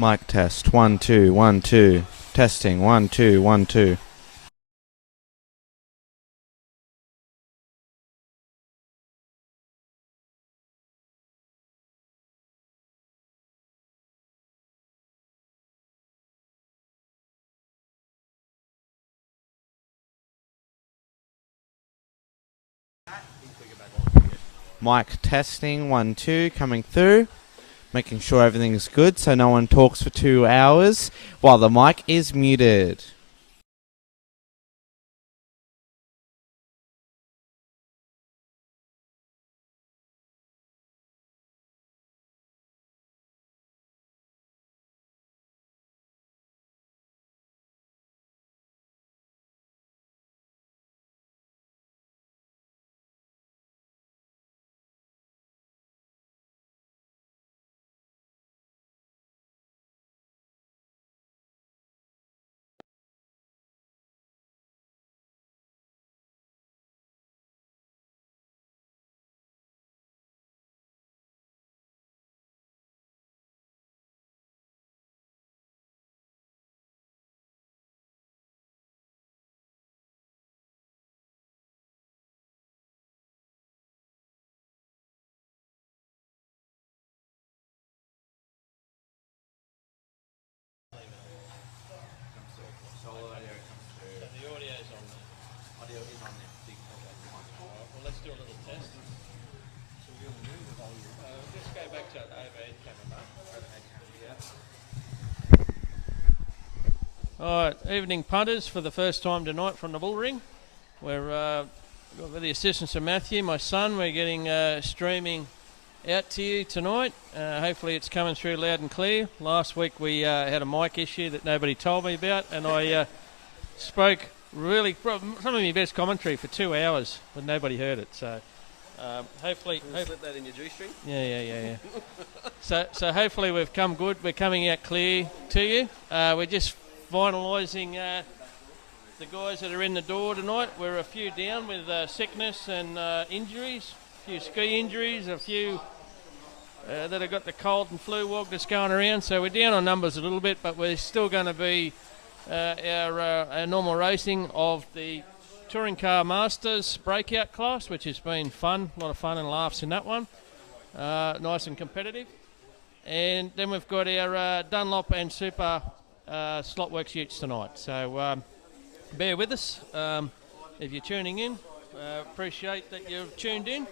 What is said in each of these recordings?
Mic test. 1 2 1 2. Testing. 1 2 1 2. Mic testing. 1 2 coming through. Making sure everything's good so no one talks for 2 hours while the mic is muted. Alright, evening punters for the first time tonight from the bull ring. We're with the assistance of Matthew, my son, we're getting streaming out to you tonight. Hopefully it's coming through loud and clear. Last week we had a mic issue that nobody told me about, and I spoke really some of my best commentary for 2 hours, but nobody heard it. So hopefully, slip that in your G-string. Yeah. So hopefully we've come good. We're coming out clear to you. We're just finalising the guys that are in the door tonight. We're a few down with sickness and injuries, a few ski injuries, a few that have got the cold and flu wog that's going around. So we're down on numbers a little bit, but we're still going to be our normal racing of the Touring Car Masters Breakout class, which has been fun, a lot of fun and laughs in that one. Nice and competitive. And then we've got our Dunlop and Super Slotworx Utes tonight. So bear with us if you're tuning in. Appreciate that you've tuned in,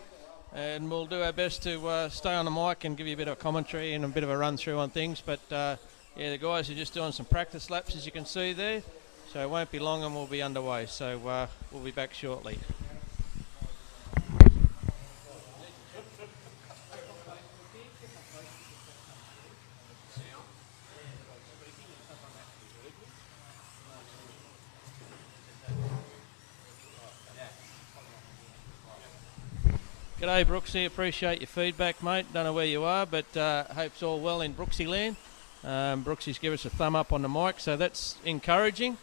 and we'll do our best to stay on the mic and give you a bit of a commentary and a bit of a run through on things. But yeah, the guys are just doing some practice laps, as you can see there, so it won't be long and we'll be underway. So we'll be back shortly. G'day Brooksy, appreciate your feedback, mate. Don't know where you are, but hope's all well in Brooksy land. Brooksy's given us a thumb up on the mic, so that's encouraging.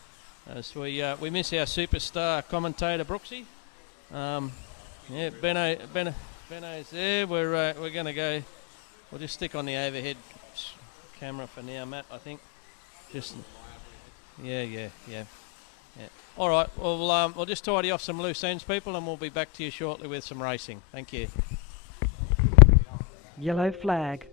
As we miss our superstar commentator Brooksy. Yeah, Benno's there. We're going to go. We'll just stick on the overhead camera for now, Matt. I think. Just yeah. All right, well, we'll just tidy off some loose ends, people, and we'll be back to you shortly with some racing. Thank you. Yellow flag.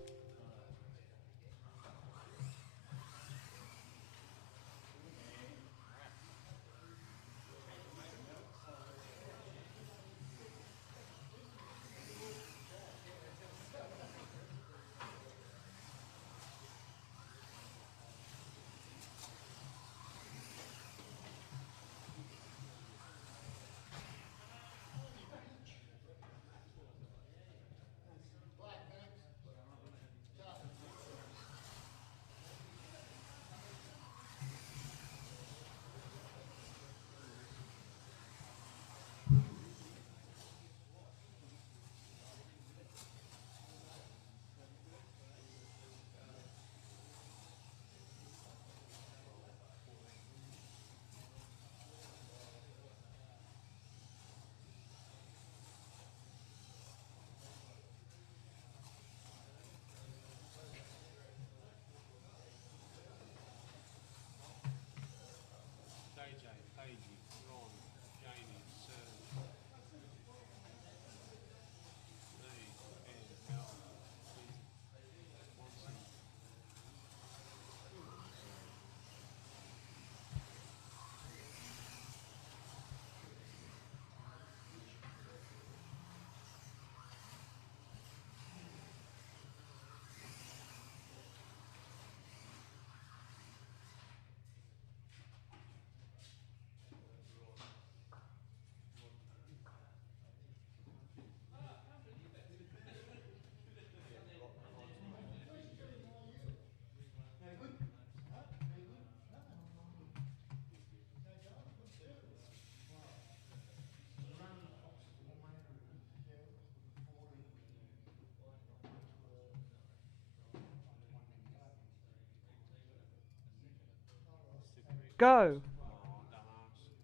Go!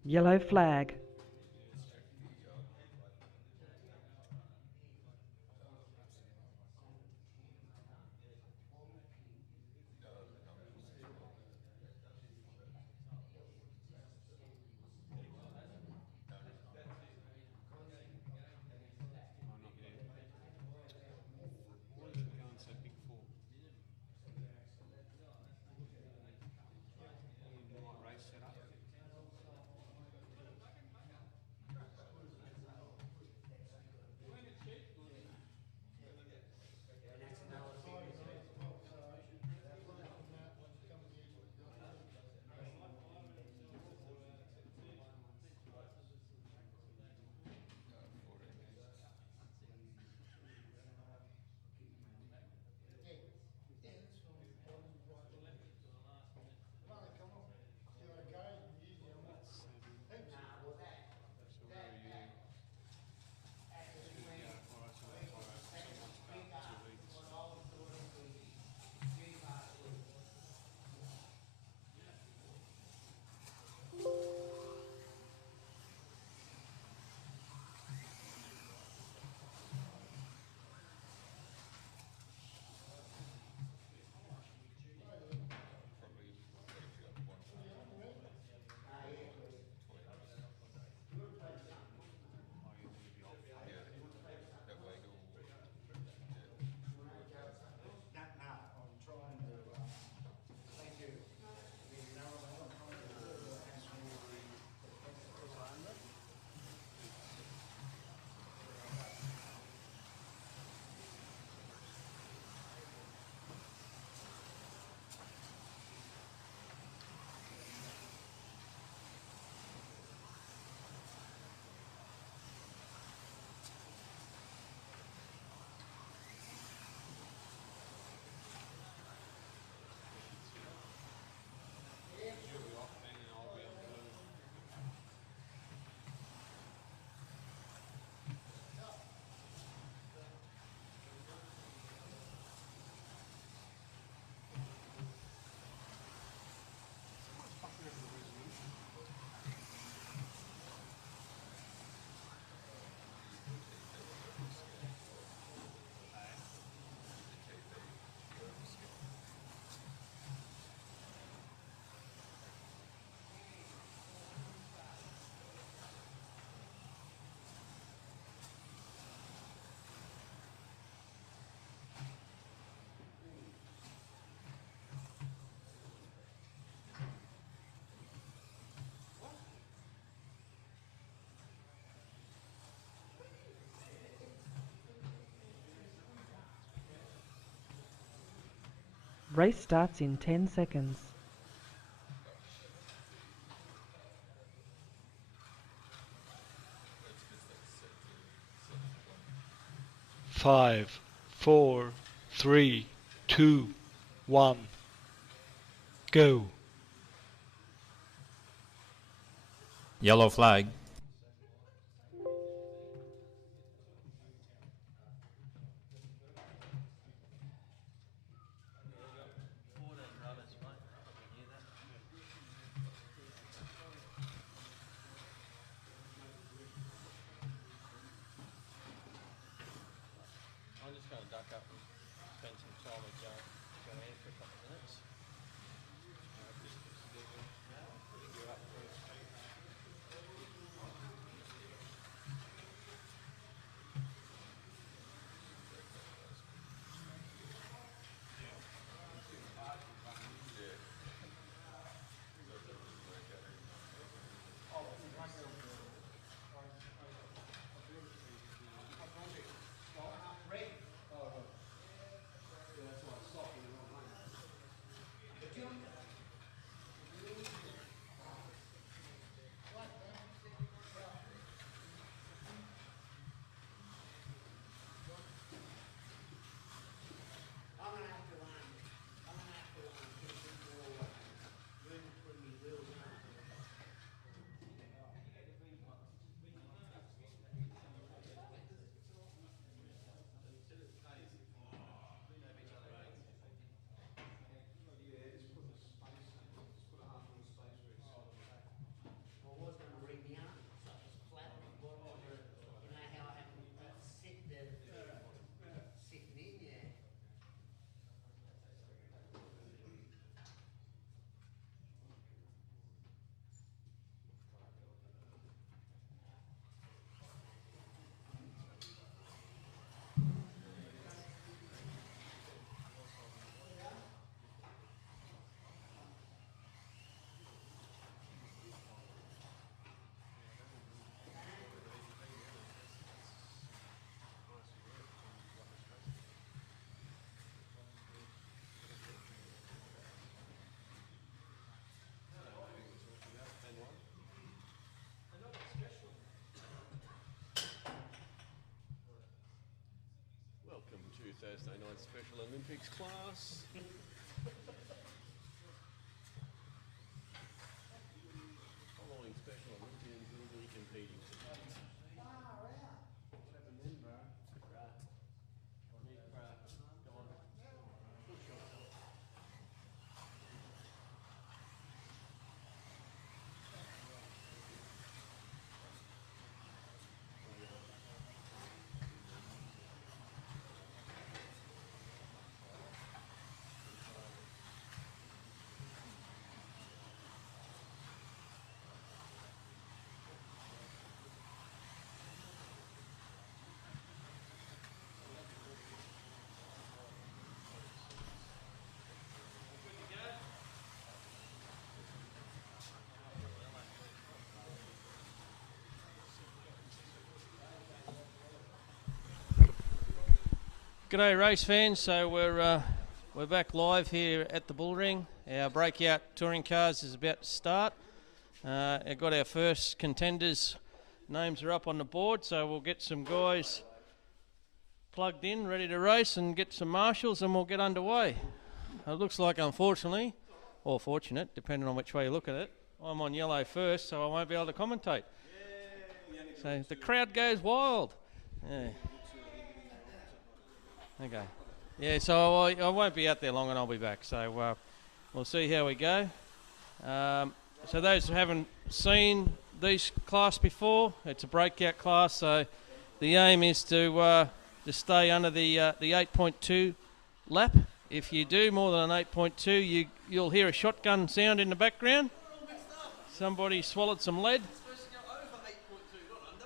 Yellow flag. Race starts in 10 seconds. 5, 4, 3, 2, 1, go. Yellow flag. I'm just going to duck up and spend some time with Joanne for a couple of minutes. You're up first. Thursday night Special Olympics class. Following Special Olympians will be competing tonight. Far out. What happened then, bro? Come on. Push yourself. G'day race fans, so we're back live here at the Bull Ring. Our Breakout touring cars is about to start. I've got our first contenders' names are up on the board, so we'll get some guys plugged in, ready to race, and get some marshals, and we'll get underway. It looks like, unfortunately, or fortunate, depending on which way you look at it, I'm on yellow first, so I won't be able to commentate. So the crowd goes wild. Yeah. Okay. Yeah, so I won't be out there long and I'll be back. So we'll see how we go. So those who haven't seen this class before, it's a breakout class. So the aim is to stay under the 8.2 lap. If you do more than an 8.2, you'll hear a shotgun sound in the background. Somebody swallowed some lead.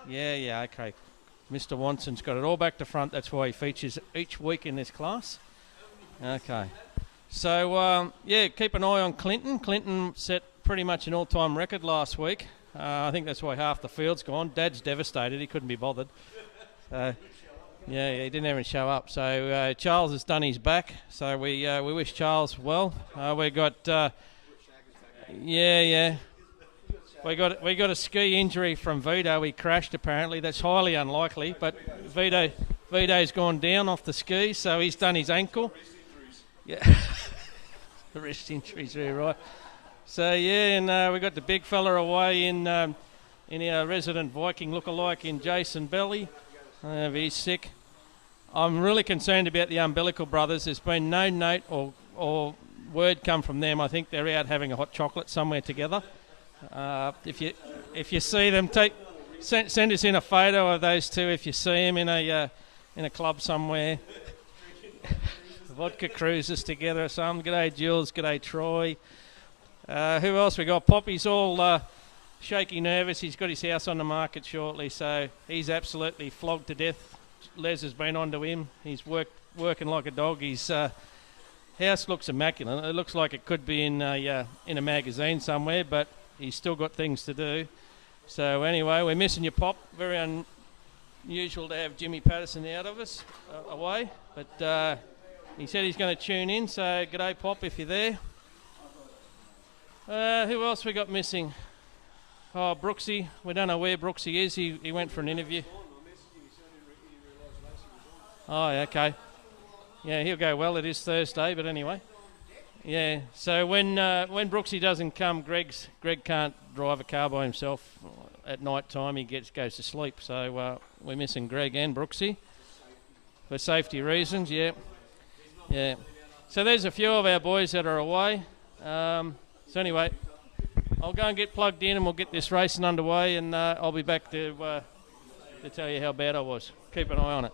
Yeah, okay. Mr. Wanson's got it all back to front. That's why he features each week in this class. Okay. So, keep an eye on Clinton. Clinton set pretty much an all-time record last week. I think that's why half the field's gone. Dad's devastated. He couldn't be bothered. So, yeah, he didn't even show up. So, Charles has done his back. So, we wish Charles well. We got... We got a ski injury from Vito. He crashed apparently. That's highly unlikely, but Vito's gone down off the skis, so he's done his ankle. Yeah, the wrist injuries, yeah, right. So yeah, and we got the big fella away in our resident Viking lookalike in Jason Belly. He's sick. I'm really concerned about the Umbilical brothers. There's been no note or word come from them. I think they're out having a hot chocolate somewhere together. If you see them, send us in a photo of those two. If you see them in a club somewhere, vodka cruises together or something. G'day Jules, g'day Troy. Who else we got? Poppy's all shaky nervous. He's got his house on the market shortly, so he's absolutely flogged to death. Les has been onto him. He's working like a dog. His house looks immaculate. It looks like it could be in a magazine somewhere, but he's still got things to do. So anyway, we're missing your Pop. Very unusual to have Jimmy Patterson out of us away. But he said he's going to tune in. So g'day Pop if you're there. Who else we got missing? Oh, Brooksy. We don't know where Brooksy is. He went for an interview. Oh, okay. Yeah, he'll go well. It is Thursday, but anyway. Yeah, so when Brooksy doesn't come, Greg can't drive a car by himself at night time. He goes to sleep. So we're missing Greg and Brooksy for safety reasons. Yeah. So there's a few of our boys that are away. So anyway, I'll go and get plugged in, and we'll get this racing underway. And I'll be back to tell you how bad I was. Keep an eye on it.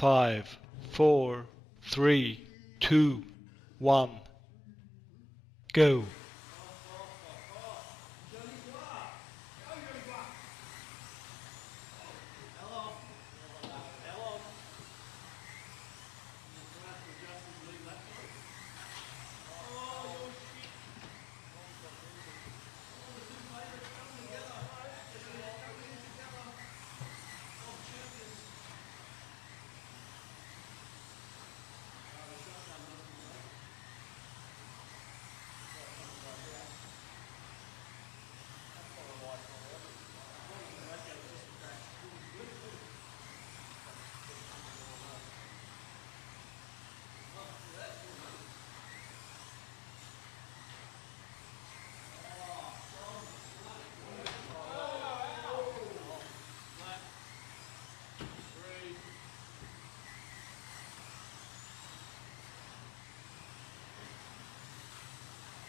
5, 4, 3, 2, 1, go.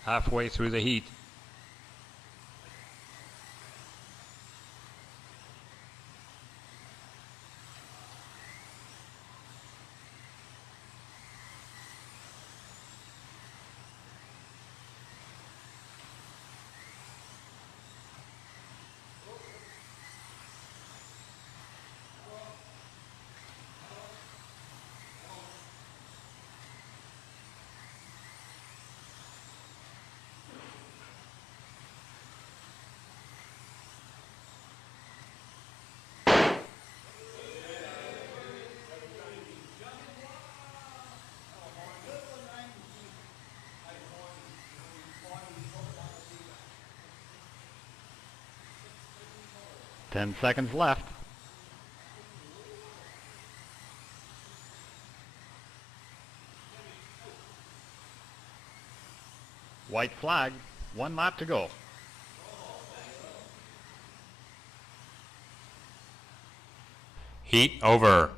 Halfway through the heat. Ten seconds left. White flag, 1 lap to go. Heat over.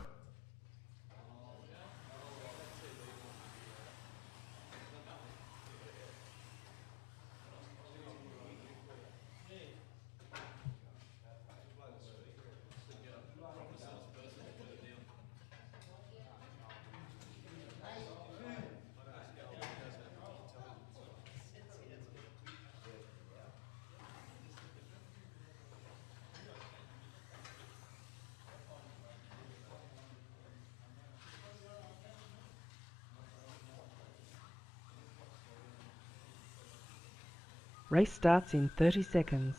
Race starts in 30 seconds.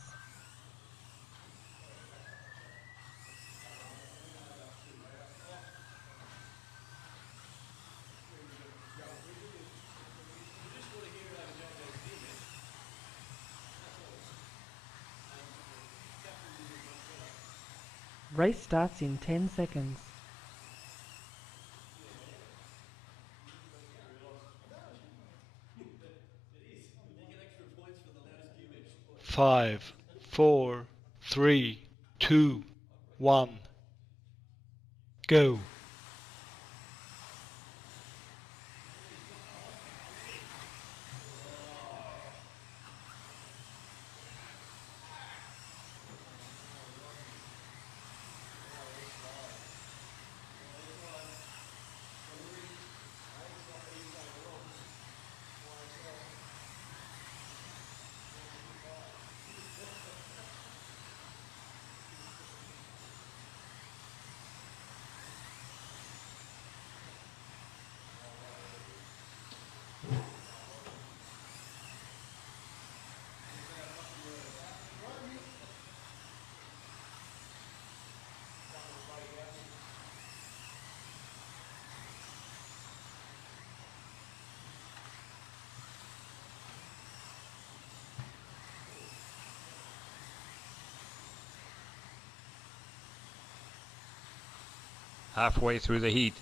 Race starts in 10 seconds. Five, 4, 3, 2, 1, go. Halfway through the heat.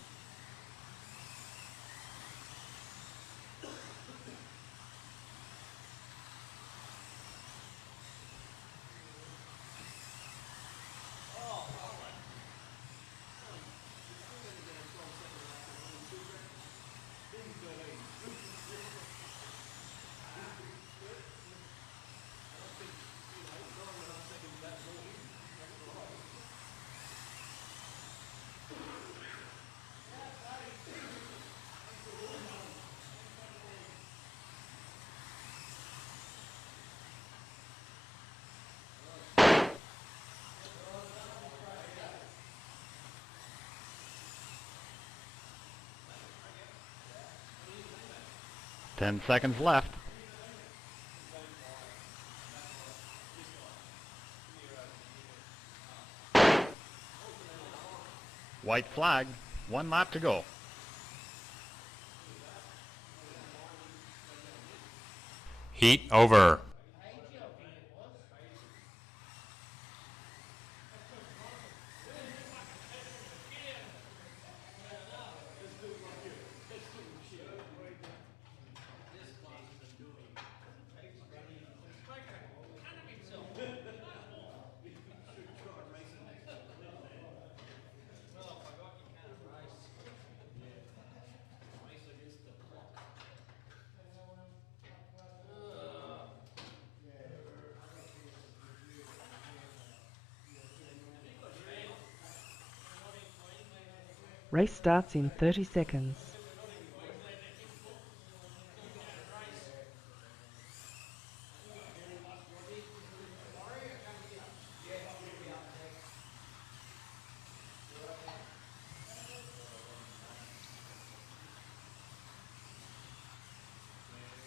10 seconds left. White flag, 1 lap to go. Heat over. Race starts in 30 seconds.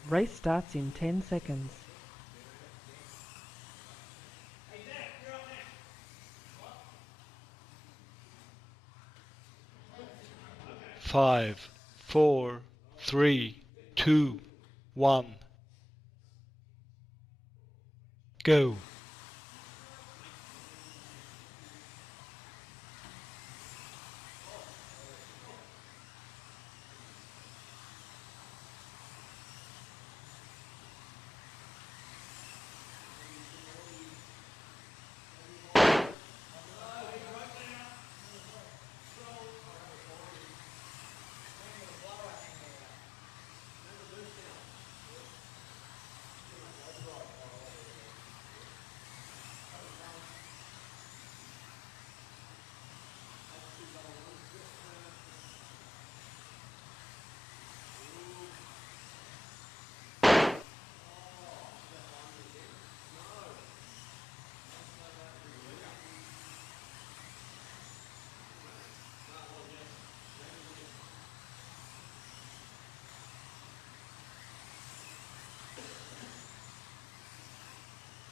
Race starts in 10 seconds. 5, 4, 3, 2, 1. Go.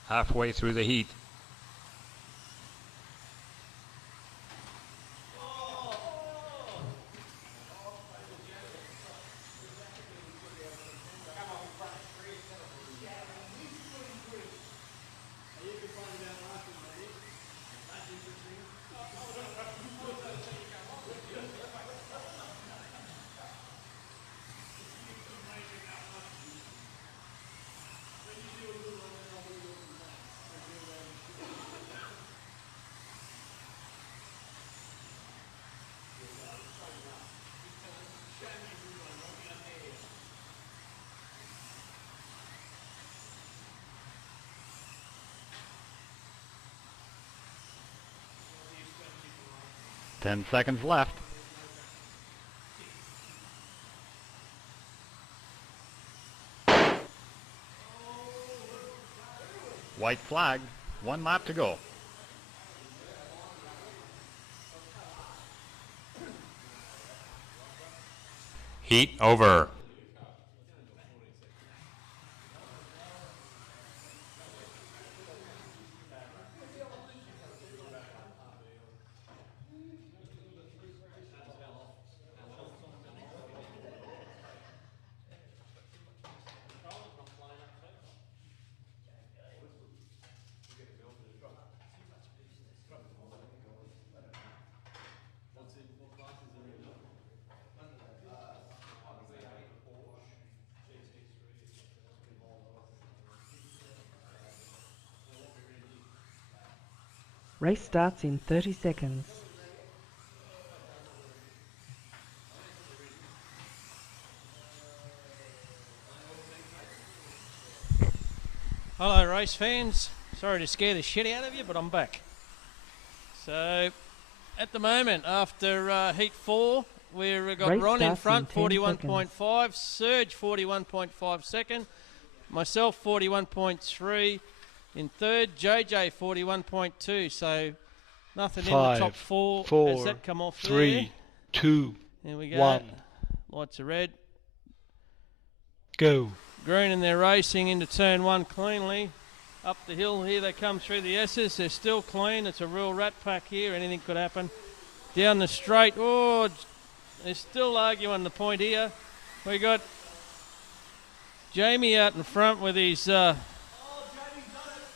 Halfway through the heat. Ten seconds left. White flag, 1 lap to go. Heat over. Race starts in 30 seconds. Hello, race fans. Sorry to scare the shit out of you, but I'm back. So, at the moment, after heat 4, we've got Race Ron in starts front, in 10 41.5, Serge 41.5 second, myself 41.3 in third, JJ 41.2. So, nothing in the 5, top 4 as 4, that come off 3, 2, there we go. 1. Lights are red. Go. Green and they're racing into turn 1 cleanly. Up the hill here they come through the S's. They're still clean. It's a real rat pack here. Anything could happen. Down the straight. Oh, they're still arguing the point here. We got Jamie out in front with his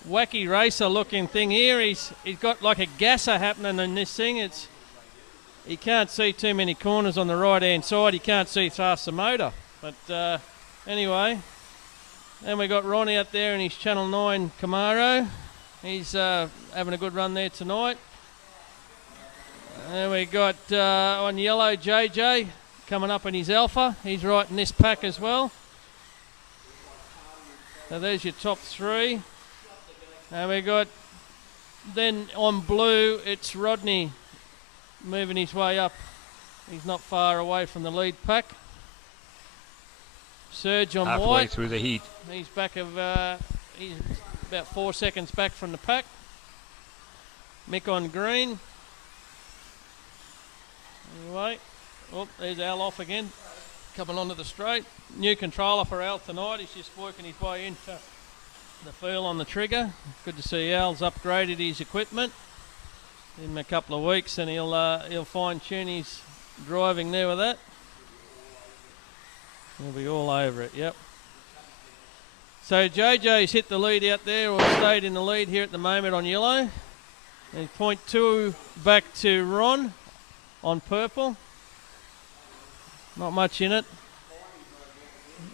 wacky racer looking thing here. He's got like a gasser happening in this thing. He can't see too many corners on the right hand side. He can't see past the motor. But anyway, then we got Ron out there in his Channel 9 Camaro. He's having a good run there tonight. And we got on yellow JJ coming up in his Alpha. He's right in this pack as well. So there's your top 3. And we got then on blue, it's Rodney moving his way up. He's not far away from the lead pack. Serge on Halfway white. through the heat. He's back of he's about 4 seconds back from the pack. Mick on green. Anyway, oh, there's Al off again, coming onto the straight. New controller for Al tonight. He's just working his way into the feel on the trigger. Good to see Al's upgraded his equipment. In a couple of weeks, and he'll fine tune his driving there with that. He'll be all over it. Yep. So JJ's hit the lead out there, or stayed in the lead here at the moment on yellow. And 0.2 back to Ron on purple. Not much in it.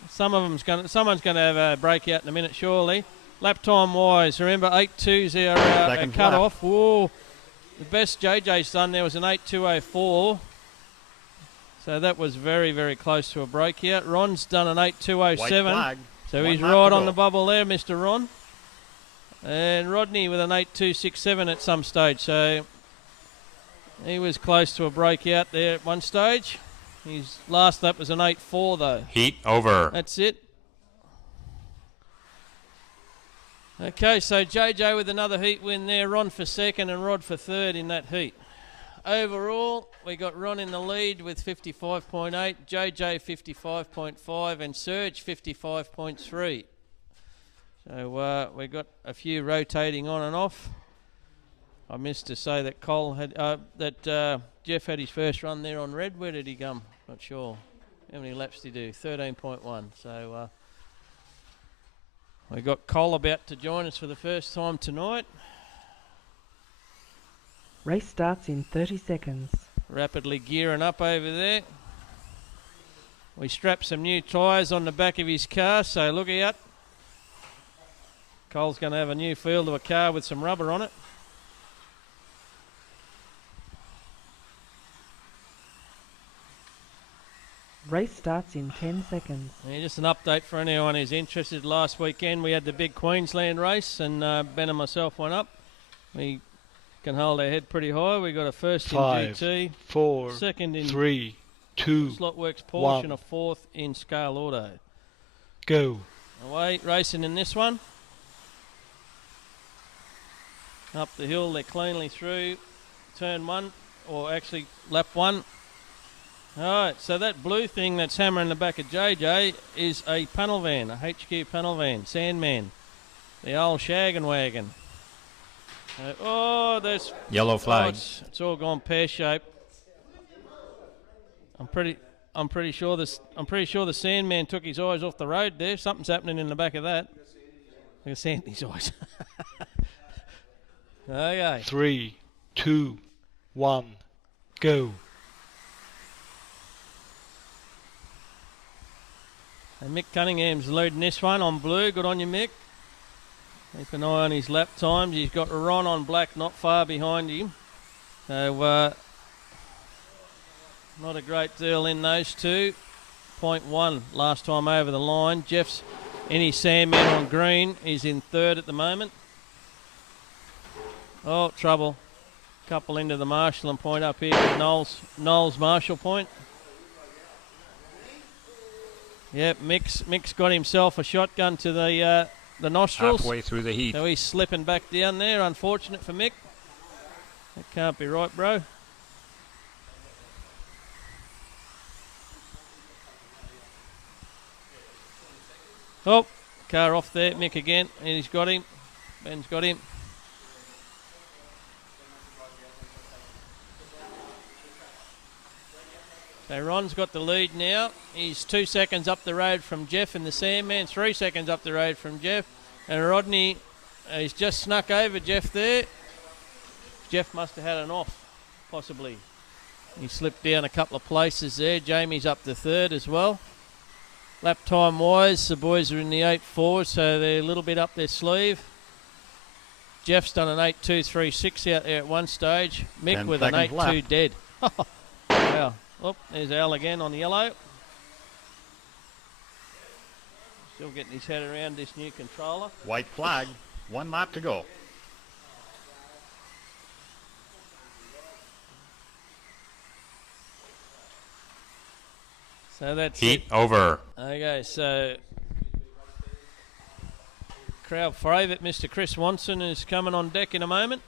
Someone's going to have a breakout in a minute, surely. Lap time wise, remember 8.2's our cut off. Whoa, the best JJ's done there was an 8.204. So that was very, very close to a breakout. Ron's done an 8.207. So he's right on the bubble there, Mr. Ron. And Rodney with an 8.267 at some stage. So he was close to a breakout there at one stage. His last lap was an 8.4 though. Heat over. That's it. Okay, so JJ with another heat win there. Ron for second and Rod for third in that heat. Overall, we got Ron in the lead with 55.8, JJ 55.5 and Serge 55.3. So we got a few rotating on and off. I missed to say that Cole had Jeff had his first run there on red. Where did he come? Not sure. How many laps did he do? 13.1. So we got Cole about to join us for the first time tonight. Race starts in 30 seconds. Rapidly gearing up over there. We strapped some new tyres on the back of his car, so look out. Cole's going to have a new feel to a car with some rubber on it. Race starts in 10 seconds. Yeah, just an update for anyone who's interested. Last weekend we had the big Queensland race, and Ben and myself went up. We can hold our head pretty high. We got a first 5, in GT, 4, second in 3, 2, Slotworx Porsche, 1. and a fourth in Scale Auto. Go. Away racing in this one. Up the hill, they're cleanly through turn 1, or actually lap 1. Alright, so that blue thing that's hammering the back of JJ is a panel van, a HQ panel van, Sandman, the old shaggin' wagon. There's Yellow flag. It's all gone pear-shaped. I'm pretty sure the Sandman took his eyes off the road there. Something's happening in the back of that. Look at Sandy's eyes. Okay. 3, 2, 1, go. And Mick Cunningham's leading this one on blue. Good on you, Mick. Keep an eye on his lap times. He's got Ron on black not far behind him. So not a great deal in those two. 0.1 last time over the line. Jeff's in his Sandman on green. He's in third at the moment. Oh, trouble. Couple into the Marshall and point up here with Knowles Marshall point. Yep, Mick's got himself a shotgun to the nostrils. Halfway through the heat. So he's slipping back down there. Unfortunate for Mick. That can't be right, bro. Oh, car off there. Mick again. And he's got him. Ben's got him. So Ron's got the lead now. He's 2 seconds up the road from Jeff in the Sandman. 3 seconds up the road from Jeff. And Rodney, he's just snuck over Jeff there. Jeff must have had an off, possibly. He slipped down a couple of places there. Jamie's up to third as well. Lap time wise, the boys are in the 8.4, so they're a little bit up their sleeve. Jeff's done an 8.236 out there at one stage. Mick 10 with an seconds 8.2 left. dead. Wow. Oh, there's Al again on the yellow. Still getting his head around this new controller. White flag. 1 lap to go. So that's Heat it. over. Okay, so crowd favourite Mr. Chris Watson is coming on deck in a moment.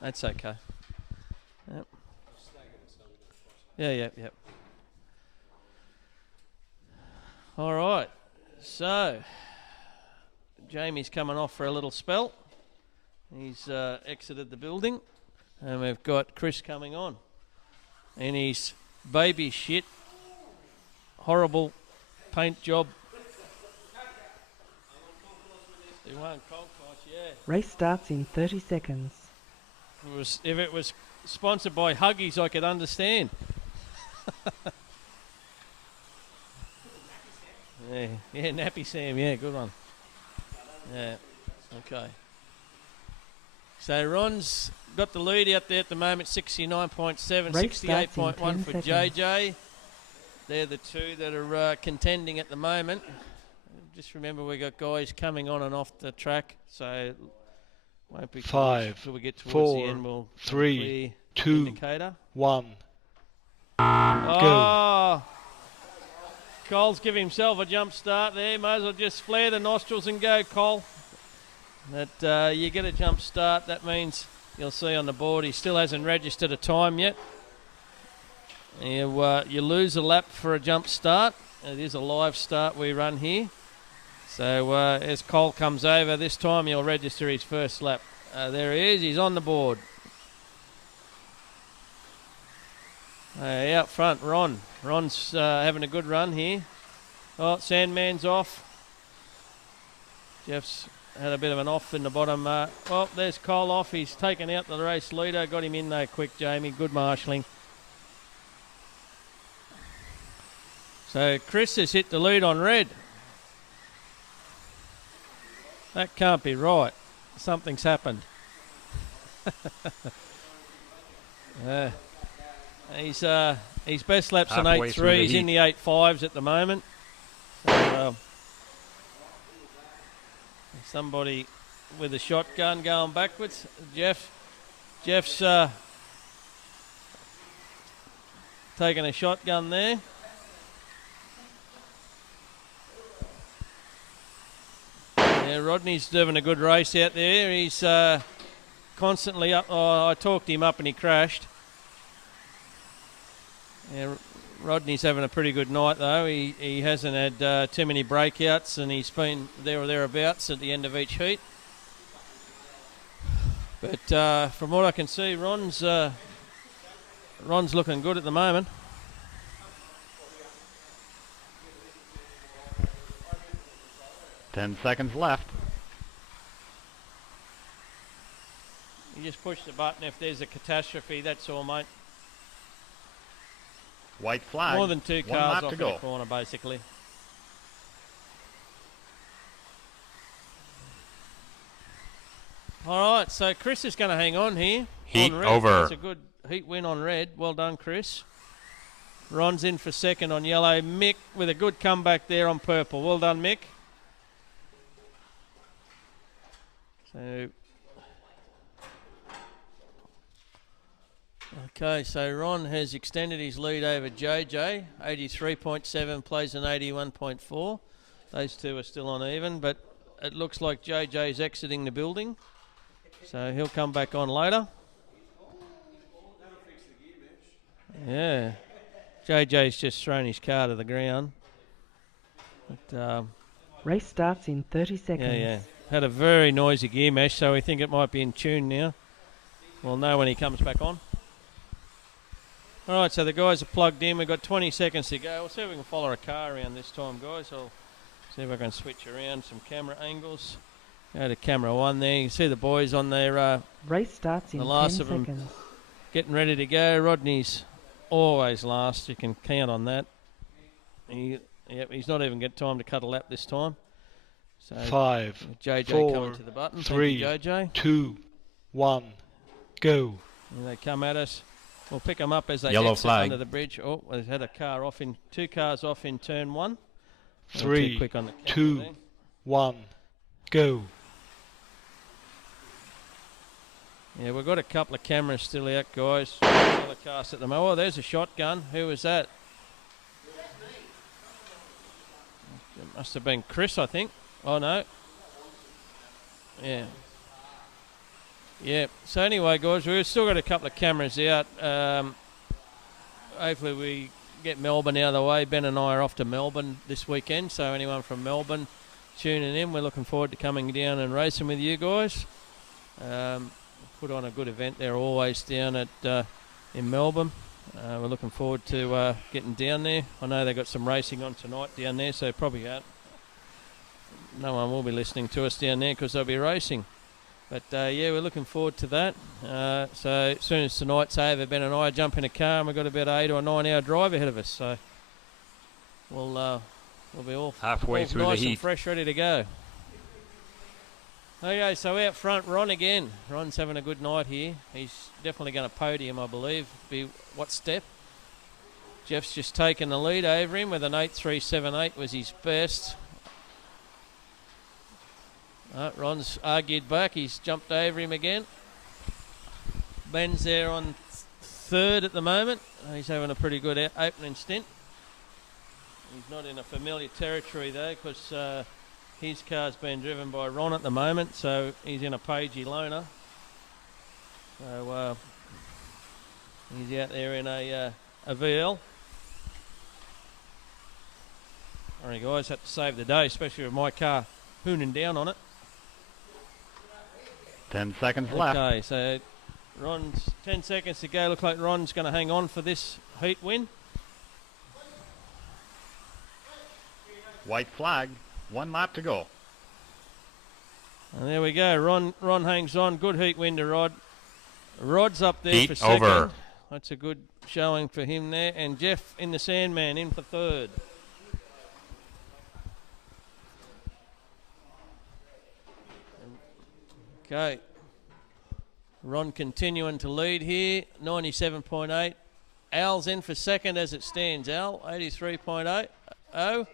That's okay. Yep. Yep. All right. So Jamie's coming off for a little spell. He's exited the building, and we've got Chris coming on. And his baby shit, horrible paint job. It won't cold cost, yeah. Race starts in 30 seconds. If it was sponsored by Huggies, I could understand. yeah, Nappy Sam, yeah, good one. Yeah, okay. So Ron's got the lead out there at the moment, 69.7, Race starts in 68.1 for 10 seconds. JJ. They're the two that are contending at the moment. Just remember we've got guys coming on and off the track, so won't be 5, till we get towards 4, the end. We'll 3, clear 2, indicator. 1. Oh, Cole's giving himself a jump start there. Might as well just flare the nostrils and go, Cole. That you get a jump start, that means you'll see on the board he still hasn't registered a time yet. You lose a lap for a jump start. It is a live start we run here. So as Cole comes over, this time he'll register his first lap. There he is, he's on the board. Out front, Ron. Ron's having a good run here. Oh, Sandman's off. Jeff's had a bit of an off in the bottom. Oh, there's Cole off. He's taken out the race leader. Got him in there quick, Jamie. Good marshalling. So Chris has hit the lead on red. That can't be right. Something's happened. His best lap's an Halfway through the 8.3. He's in heat. the 8.5s at the moment. So, somebody with a shotgun going backwards. Jeff's taking a shotgun there. Yeah, Rodney's doing a good race out there. He's constantly up. Oh, I talked him up and he crashed. Yeah, Rodney's having a pretty good night though. He hasn't had too many breakouts, and he's been there or thereabouts at the end of each heat. But from what I can see, Ron's looking good at the moment. Ten seconds left. You just push the button if there's a catastrophe. That's all, mate. White flag. More than two 1 cars lap off to in the go. corner, basically. All right, so Chris is going to hang on here. Heat on red. over. That's a good heat win on red. Well done, Chris. Ron's in for second on yellow. Mick with a good comeback there on purple. Well done, Mick. So, okay, so Ron has extended his lead over JJ. 83.7 plays an 81.4. Those two are still on even, but it looks like JJ's exiting the building. So he'll come back on later. Yeah. JJ's just thrown his car to the ground. But, Race starts in 30 seconds. yeah. Had a very noisy gear mesh, so we think it might be in tune now. We'll know when he comes back on. All right, so the guys are plugged in. We've got 20 seconds to go. We'll see if we can follow a car around this time, guys. I'll see if I can switch around some camera angles. Go to camera 1 there. You can see the boys on their Race starts in the 10 last of seconds. them getting ready to go. Rodney's always last. You can count on that. He's not even got time to cut a lap this time. So 5, JJ 4, coming to the button. 3, Thank you, JJ. 2, 1, go. And they come at us. We'll pick them up as they Yellow exit flag. under the bridge. Oh, we've had a car off in 2 cars off in turn 1. Too 3, quick on the camera 2, there. 1, go. Yeah, we've got a couple of cameras still out, guys. Telecast at the moment. Oh, there's a shotgun. Who was that? It must have been Chris, I think. Oh, no. Yeah. Yeah. So anyway, guys, we've still got a couple of cameras out. Hopefully we get Melbourne out of the way. Ben and I are off to Melbourne this weekend, so anyone from Melbourne tuning in, we're looking forward to coming down and racing with you guys. Put on a good event there always down at in Melbourne. We're looking forward to getting down there. I know they've got some racing on tonight down there, so probably no one will be listening to us down there because they'll be racing. But yeah, we're looking forward to that. So as soon as tonight's over, Ben and I jump in a car and we've got about an 8 or 9 hour drive ahead of us. So we'll be all Halfway all through the nice and heat. fresh, ready to go. Okay, so out front, Ron again. Ron's having a good night here. He's definitely going to podium, I believe. Be what step? Jeff's just taken the lead over him with an 8.378 was his best. Ron's argued back. He's jumped over him again. Ben's there on third at the moment. He's having a pretty good opening stint. He's not in a familiar territory though because his car's being driven by Ron at the moment, so he's in a Pagey loaner. So he's out there in a VL. Alright guys, had to save the day, especially with my car hooning down on it. 10 seconds left. Okay, so Ron's 10 seconds to go. Looks like Ron's going to hang on for this heat win. White flag. 1 lap to go. And there we go. Ron hangs on. Good heat win to Rod. Rod's up there Heat for second. over. That's a good showing for him there. And Jeff in the Sandman in for third. Okay. Ron continuing to lead here. 97.8. Al's in for second as it stands. Al, 83.8. Oh.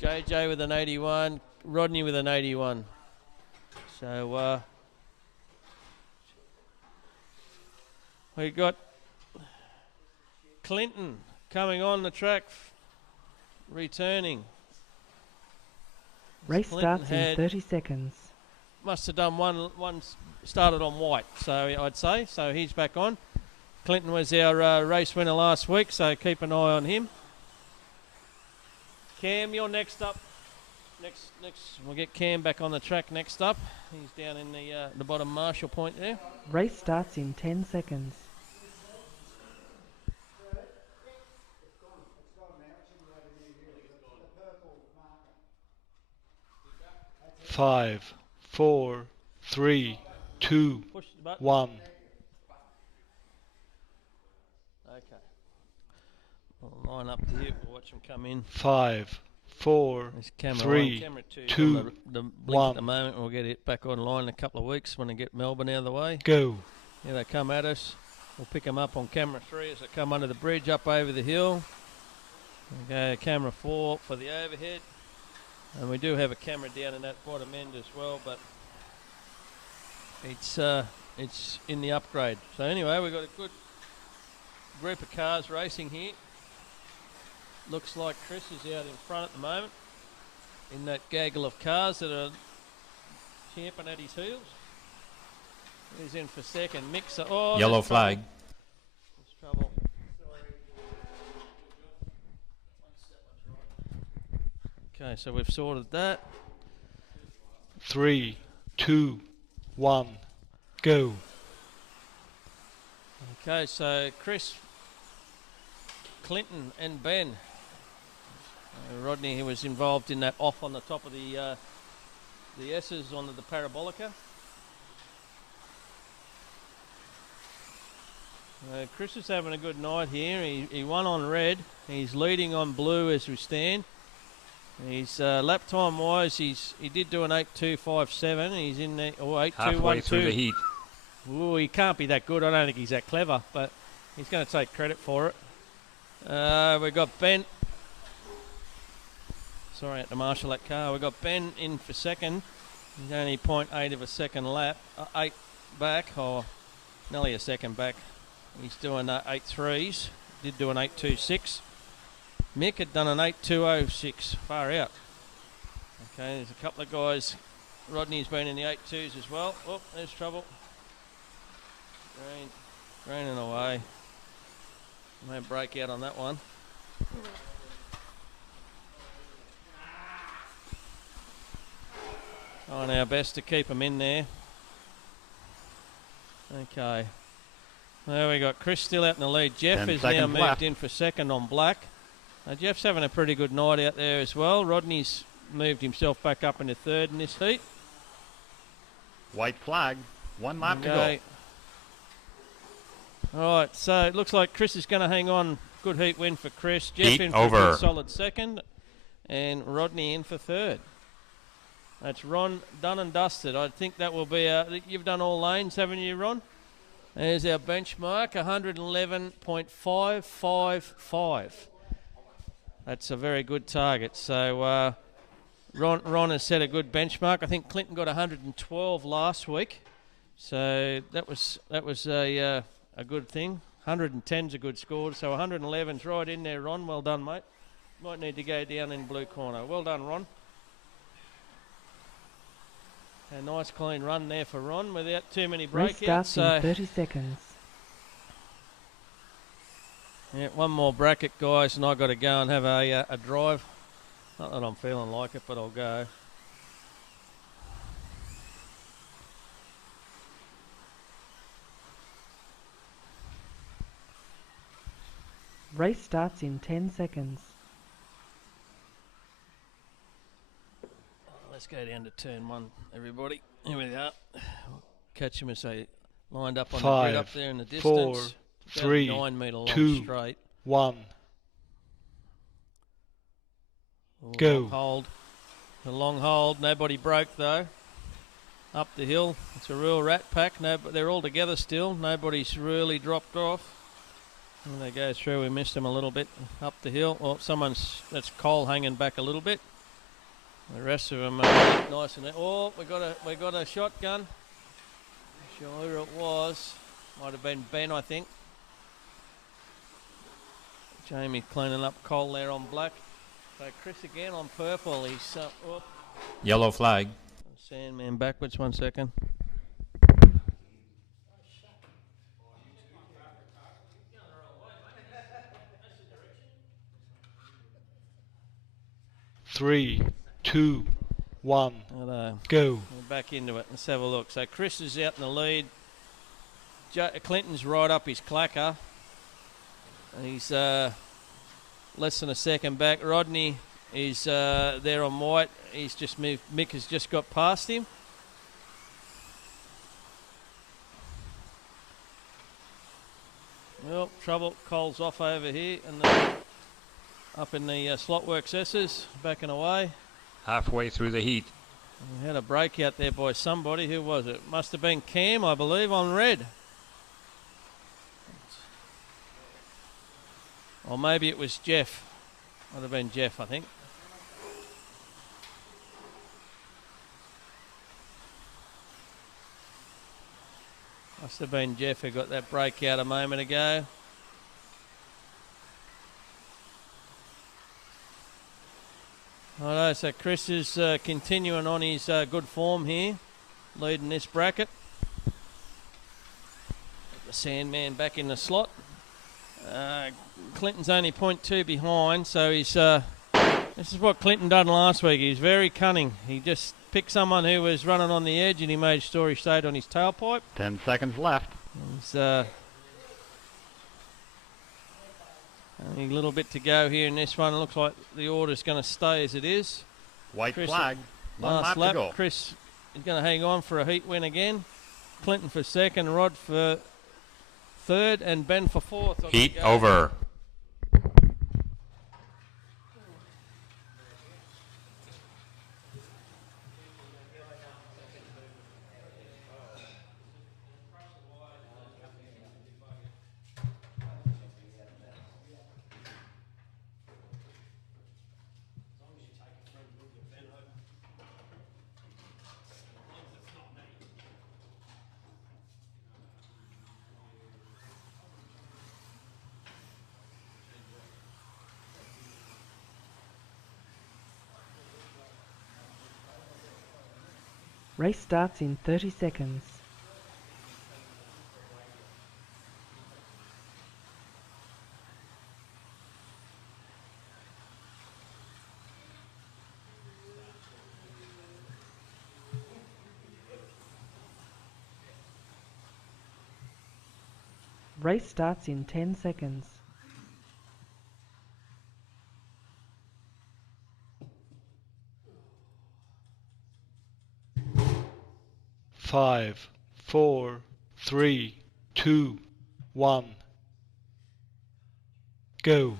JJ with an 81. Rodney with an 81. So we got Clinton coming on the track, returning. Race Clinton starts in had- 30 seconds. Must have done one started on white, so I'd say. So he's back on. Clinton was our race winner last week, so keep an eye on him. Cam, you're next up. Next, we'll get Cam back on the track next up. He's down in the bottom marshal point there. Race starts in 10 seconds. 5, 4, 3, 2, Push the button. 1. Okay. We'll line up here. We'll watch them come in. 5, 4, There's camera 3, 1, camera 2. 2, on the blink 1. at the moment. We'll get it back online in a couple of weeks when I get Melbourne out of the way. Go. Here they come at us. We'll pick them up on camera 3 as they come under the bridge up over the hill. Okay, camera 4 for the overhead. And we do have a camera down in that bottom end as well, but it's in the upgrade. So anyway, we've got a good group of cars racing here. Looks like Chris is out in front at the moment in that gaggle of cars that are champing at his heels. He's in for second. Mixer. Oh, Yellow there's flag. trouble. There's trouble. Okay, so we've sorted that. 3, 2, 1, go. Okay, so Chris, Clinton and Ben. Rodney, he was involved in that off on the top of the S's onto the parabolica. Chris is having a good night here. He won on red. He's leading on blue as we stand. He's lap time wise, he did do an 8.257. He's in there, or 8.212. Halfway through the heat. Ooh, he can't be that good. I don't think he's that clever, but he's going to take credit for it. We've got Ben. Sorry, I had to marshal that car. We've got Ben in for second. He's only 0.8 of a second lap. 8 back, or nearly a second back. He's doing 8.3s. Did do an 8.26. Mick had done an 8.206. Far out. Okay, there's a couple of guys. Rodney's been in the 8.2s as well. Oh, there's trouble. Graining away. No breakout on that one. Trying our best to keep them in there. Okay. There we got Chris still out in the lead. Jeff 10 is now seconds moved left. in for second on black. Jeff's having a pretty good night out there as well. Rodney's moved himself back up into third in this heat. White flag. 1 lap to go. All right, so it looks like Chris is going to hang on. Good heat win for Chris. Jeff Heat in for a over. good solid second, and Rodney in for third. That's Ron done and dusted. I think that will be you've done all lanes, haven't you, Ron? There's our benchmark, 111.555. That's a very good target. So Ron has set a good benchmark. I think Clinton got 112 last week, so that was a good thing. 110's a good score, so 111's right in there, Ron. Well done, mate. Might need to go down in blue corner. Well done, Ron. A nice clean run there for Ron without too many Race breakouts. starts in 30 seconds. Yeah, one more bracket, guys, and I've got to go and have a drive. Not that I'm feeling like it, but I'll go. Race starts in 10 seconds. Let's go down to turn one, everybody. Here we are. Catch them as they lined up on the grid up there in the 5, distance. 4, About 3, 9 metre long 2, straight. 1, Oh, go. long hold. The long hold. Nobody broke though. Up the hill. It's a real rat pack. No, but they're all together still. Nobody's really dropped off. When they go through, we missed them a little bit up the hill. Oh, that's Cole hanging back a little bit. The rest of them are nice and. Oh, we got a shotgun. Sure it was. Might have been Ben, I think. Jamie cleaning up Cole there on black. So Chris again on purple. He's oh, Yellow flag. Sandman backwards 1 second. 3, 2, 1, Hello. go. We're back into it. Let's have a look. So Chris is out in the lead. Clinton's right up his clacker. He's less than a second back. Rodney is there on white. He's just moved. Mick has just got past him. Well, trouble. Cole's off over here and up in the Slotworx S's, backing away. Halfway through the heat. We had a breakout there by somebody. Who was it? Must have been Cam, I believe, on red. Or maybe it was Jeff. Might have been Jeff, I think. Must have been Jeff who got that breakout a moment ago. Righto, so Chris is continuing on his good form here, leading this bracket. The Sandman back in the slot. Clinton's only 0.2 behind, so he's This is what Clinton done last week. He's very cunning. He just picked someone who was running on the edge and he made sure he stayed on his tailpipe. 10 seconds left. There's only a little bit to go here in this one. It looks like the order's going to stay as it is. White Chris, flag. One last lap to lap. go. Chris is going to hang on for a heat win again. Clinton for second, Rod for third, and Ben for fourth. Off Heat we go. over. Race starts in 30 seconds. Race starts in 10 seconds. 5, 4, 3, 2, 1. Go.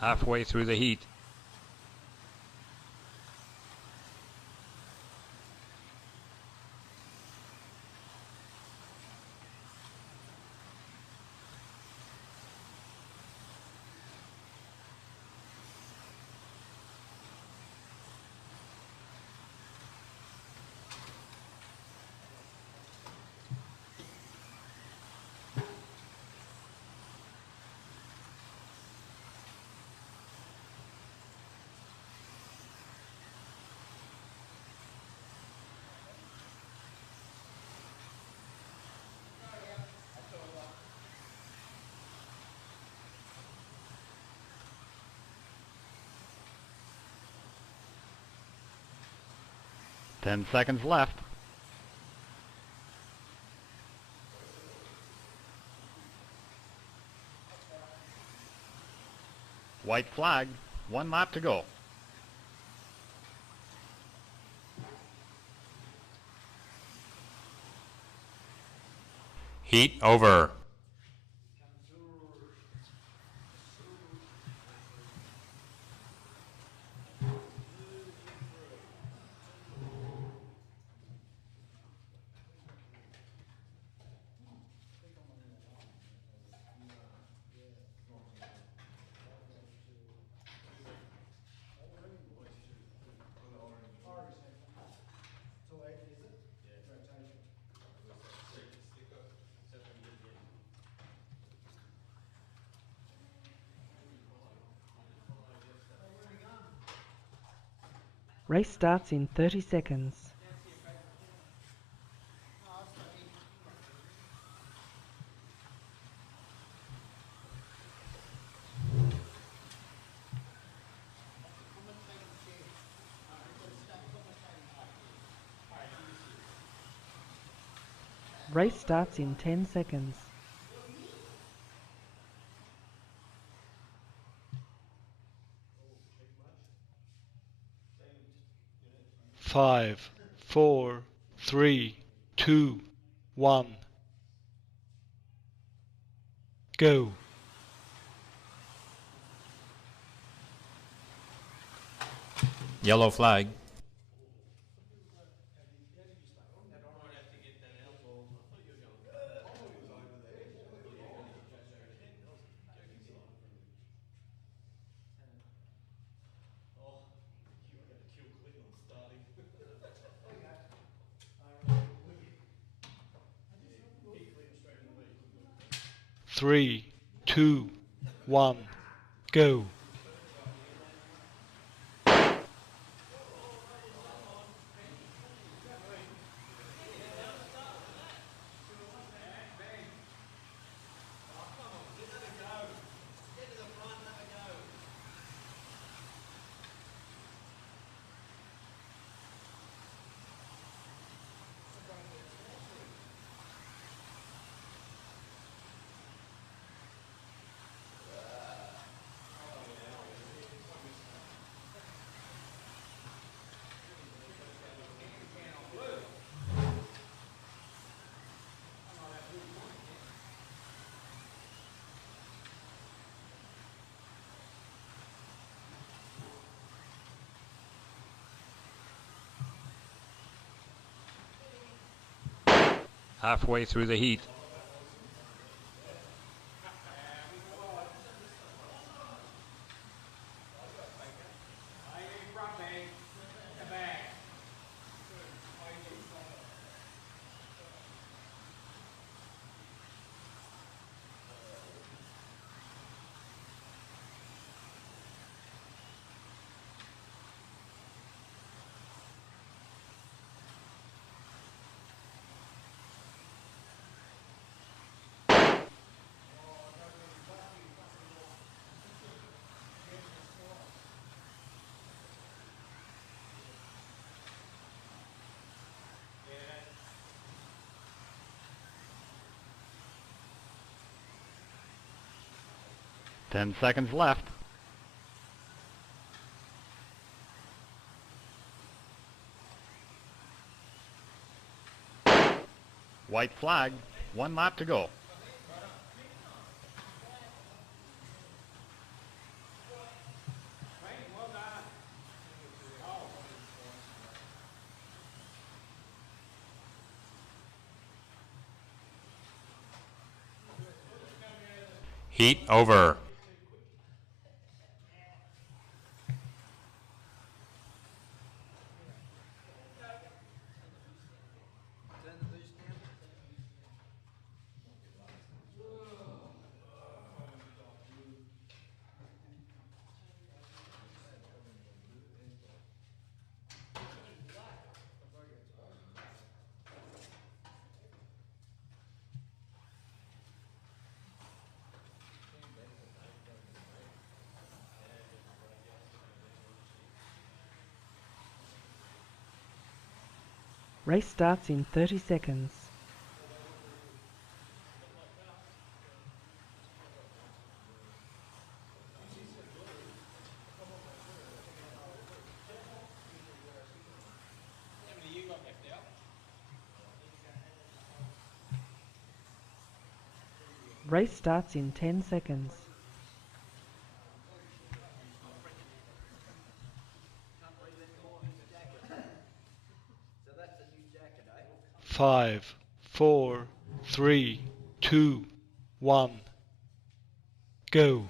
Halfway through the heat. Ten seconds left. White flag. 1 lap to go. Heat over. Race starts in 30 seconds. Race starts in 10 seconds. 5, 4, 3, 2, 1. Go. Yellow flag. Three, two, one, go. Halfway through the heat. Ten seconds left. White flag. 1 lap to go. Heat over. Race starts in 30 seconds. Race starts in 10 seconds. 5, 4, 3, 2, 1. Go.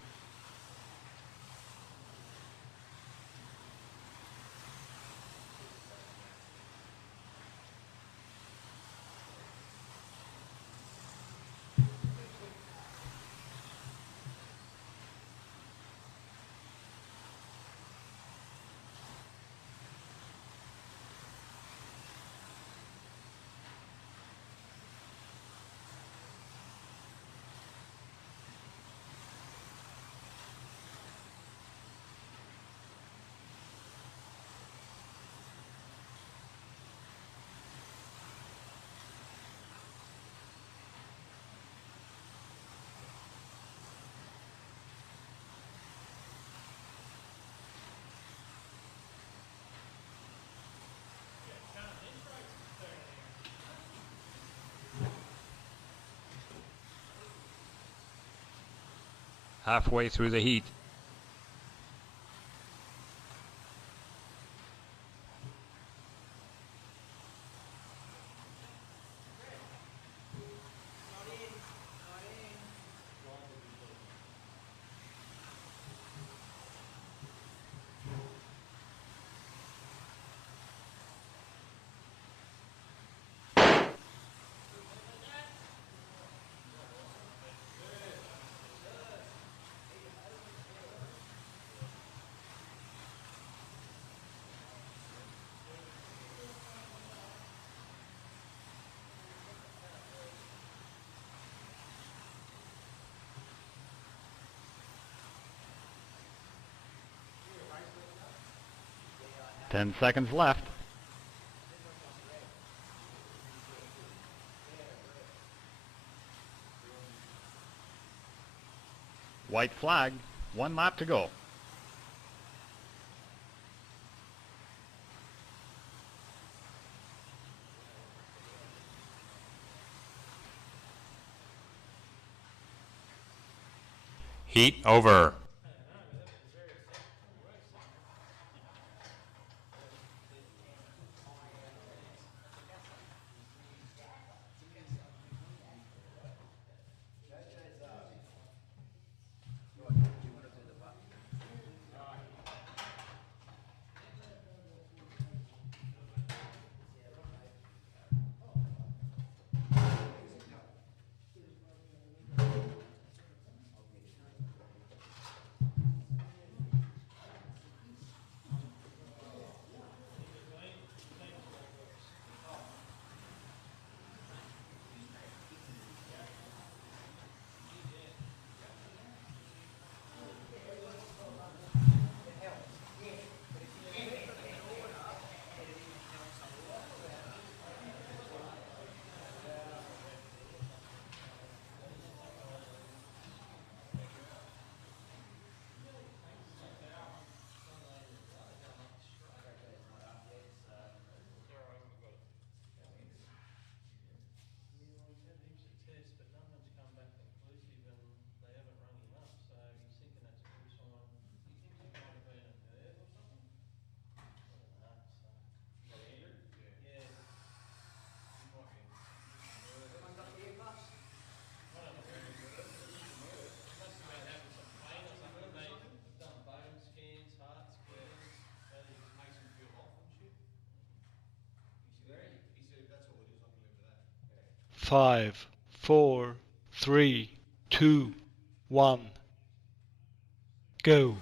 Halfway through the heat. Ten seconds left. White flag. 1 lap to go. Heat over. Five, four, three, two, one, go.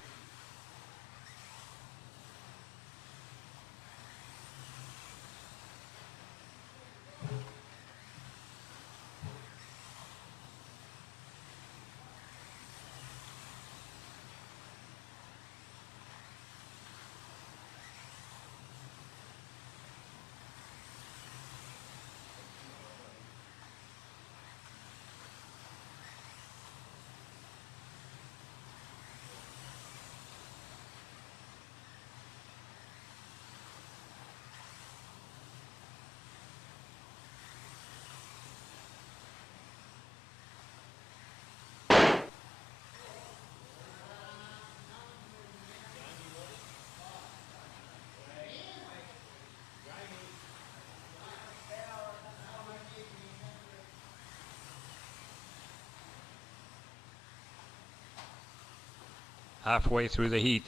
Halfway through the heat.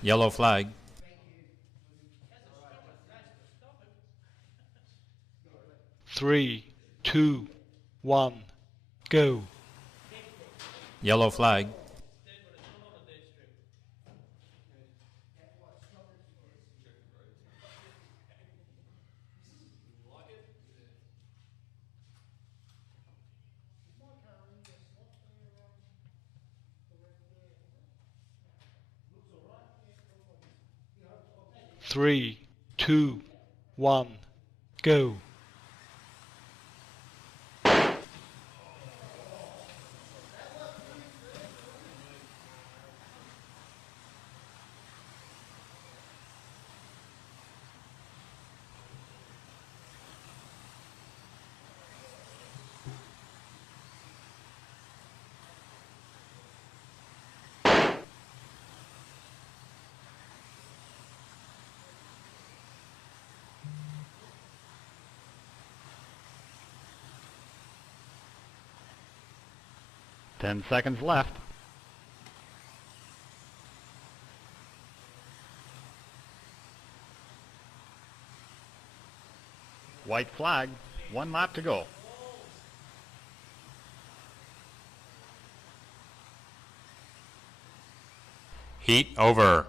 Yellow flag. Three, two, one, go. Yellow flag. Three, two, one, go. 10 seconds left. White flag. 1 lap to go. Heat over.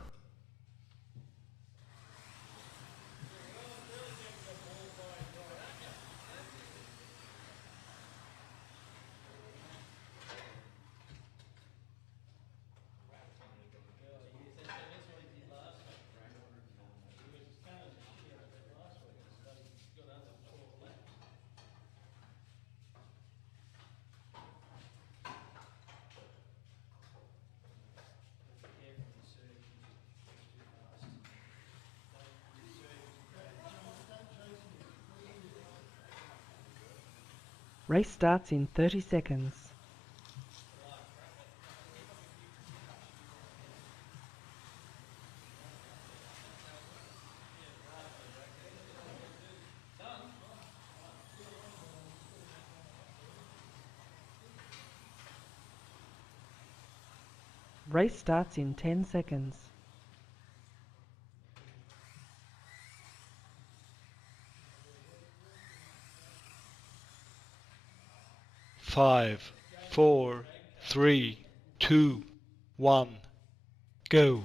Race starts in 30 seconds. Race starts in 10 seconds. 5, 4, 3, 2, 1, go.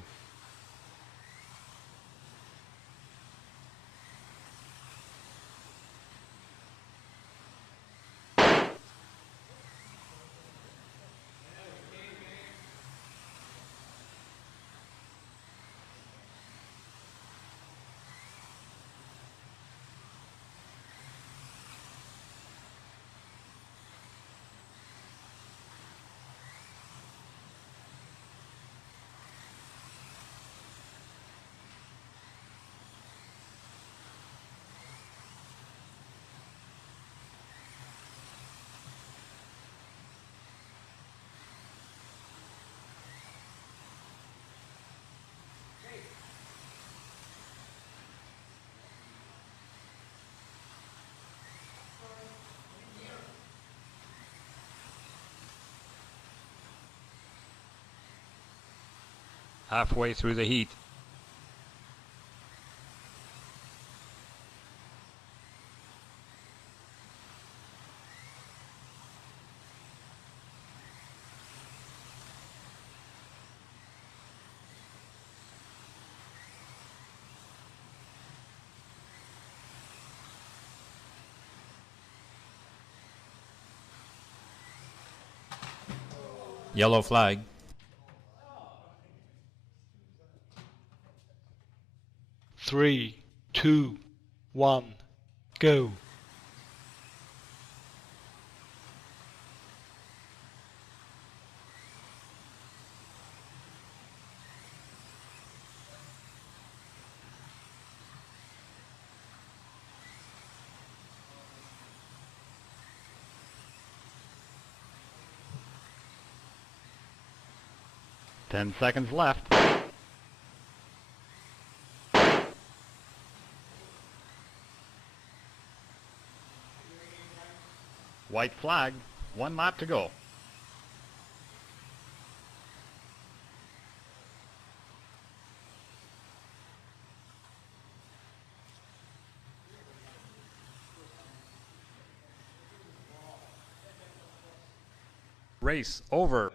Halfway through the heat. Yellow flag. 3, 2, 1, go. Ten seconds left. White flag. 1 lap to go. Race over.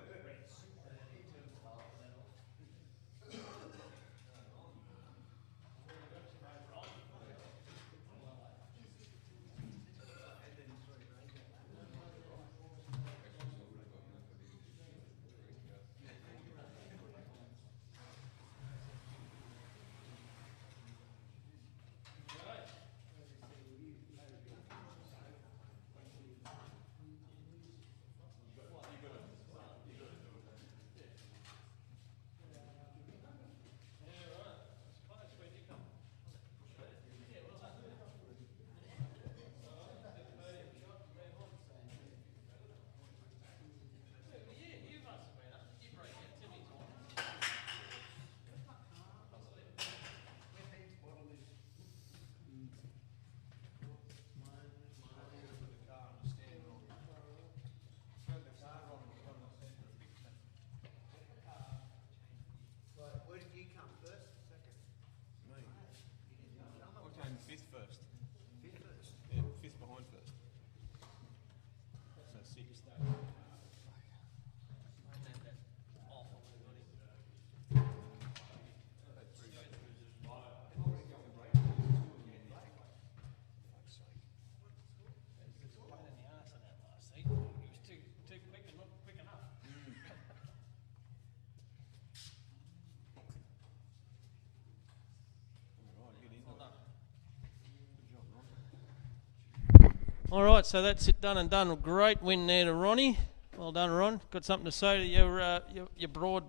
All right, so that's it done and done. Great win there to Ronnie. Well done, Ron. Got something to say to your broad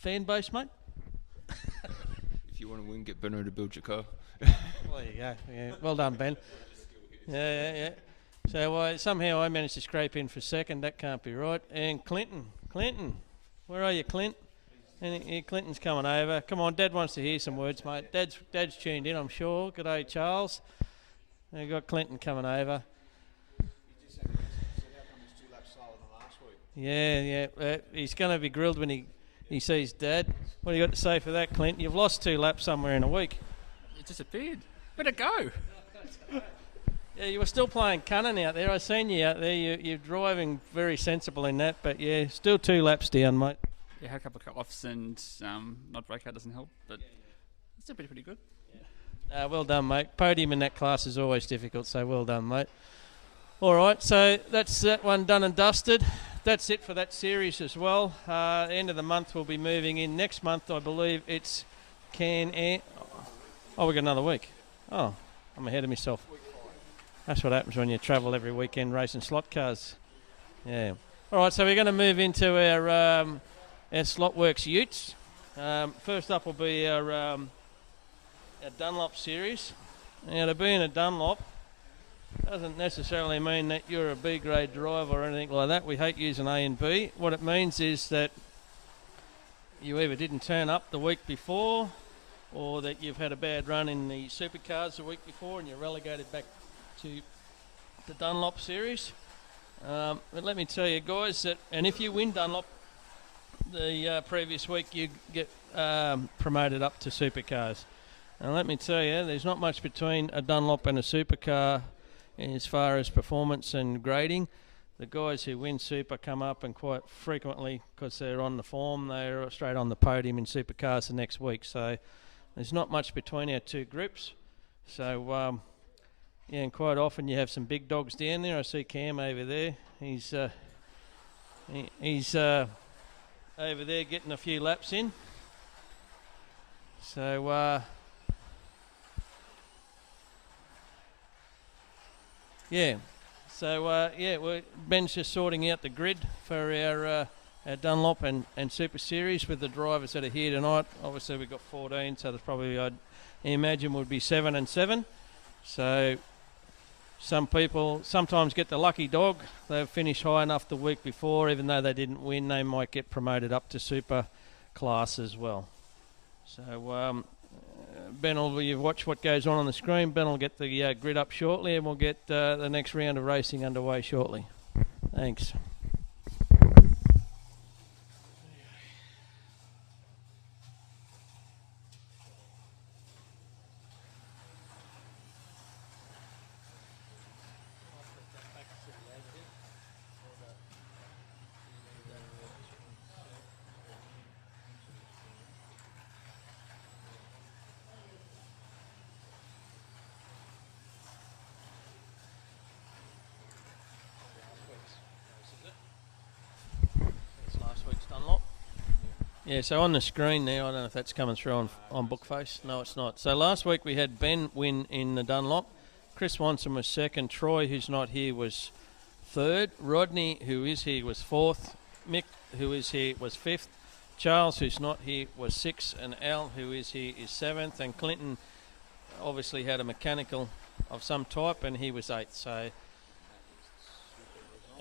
fan base, mate? If you want to win, get Benno to build your car. Well, there you go. Yeah. Well done, Ben. Yeah. So somehow I managed to scrape in for second. That can't be right. And Clinton, where are you, Clint? Clinton's coming over. Come on, Dad wants to hear some words, mate. Dad's tuned in, I'm sure. G'day, Charles. We've got Clinton coming over. Yeah. He's going to be grilled when he sees Dad. What do you got to say for that, Clint? You've lost 2 laps somewhere in a week. It disappeared. Where'd it go? Yeah, you were still playing cunning out there. I seen you out there. You're driving very sensible in that, but yeah, still 2 laps down, mate. Yeah, had a couple of cut-offs and not breakout doesn't help, but it's still pretty good. Well done, mate. Podium in that class is always difficult, so well done, mate. All right, so that's that one done and dusted. That's it for that series as well. End of the month we'll be moving in. Next month, I believe it's Can-Am. Oh, we got another week. Oh, I'm ahead of myself. That's what happens when you travel every weekend racing slot cars. Yeah. All right, so we're going to move into our Slotworx Utes. First up will be our Dunlop series. Now, to be in a Dunlop doesn't necessarily mean that you're a B-grade driver or anything like that. We hate using A and B. What it means is that you either didn't turn up the week before or that you've had a bad run in the supercars the week before and you're relegated back to the Dunlop series. But let me tell you guys that, and if you win Dunlop the previous week, you get promoted up to supercars. And let me tell you, there's not much between a Dunlop and a supercar as far as performance and grading. The guys who win super come up, and quite frequently, because they're on the form, they're straight on the podium in supercars the next week. So there's not much between our 2 groups. So yeah, and quite often you have some big dogs down there. I see Cam over there. He's over there getting a few laps in. So yeah. So Ben's just sorting out the grid for our Dunlop and Super Series with the drivers that are here tonight. Obviously we've got 14, so there's probably, I'd imagine, would be 7 and 7. So some people sometimes get the lucky dog. They've finished high enough the week before, even though they didn't win, they might get promoted up to super class as well. So Ben will, you watch what goes on the screen. Ben will get the grid up shortly, and we'll get the next round of racing underway shortly. Thanks. Yeah, so on the screen now, I don't know if that's coming through on Bookface. No, it's not. So last week we had Ben win in the Dunlop. Chris Wanson was second. Troy, who's not here, was third. Rodney, who is here, was fourth. Mick, who is here, was fifth. Charles, who's not here, was sixth. And Al, who is here, is seventh. And Clinton obviously had a mechanical of some type, and he was eighth. So,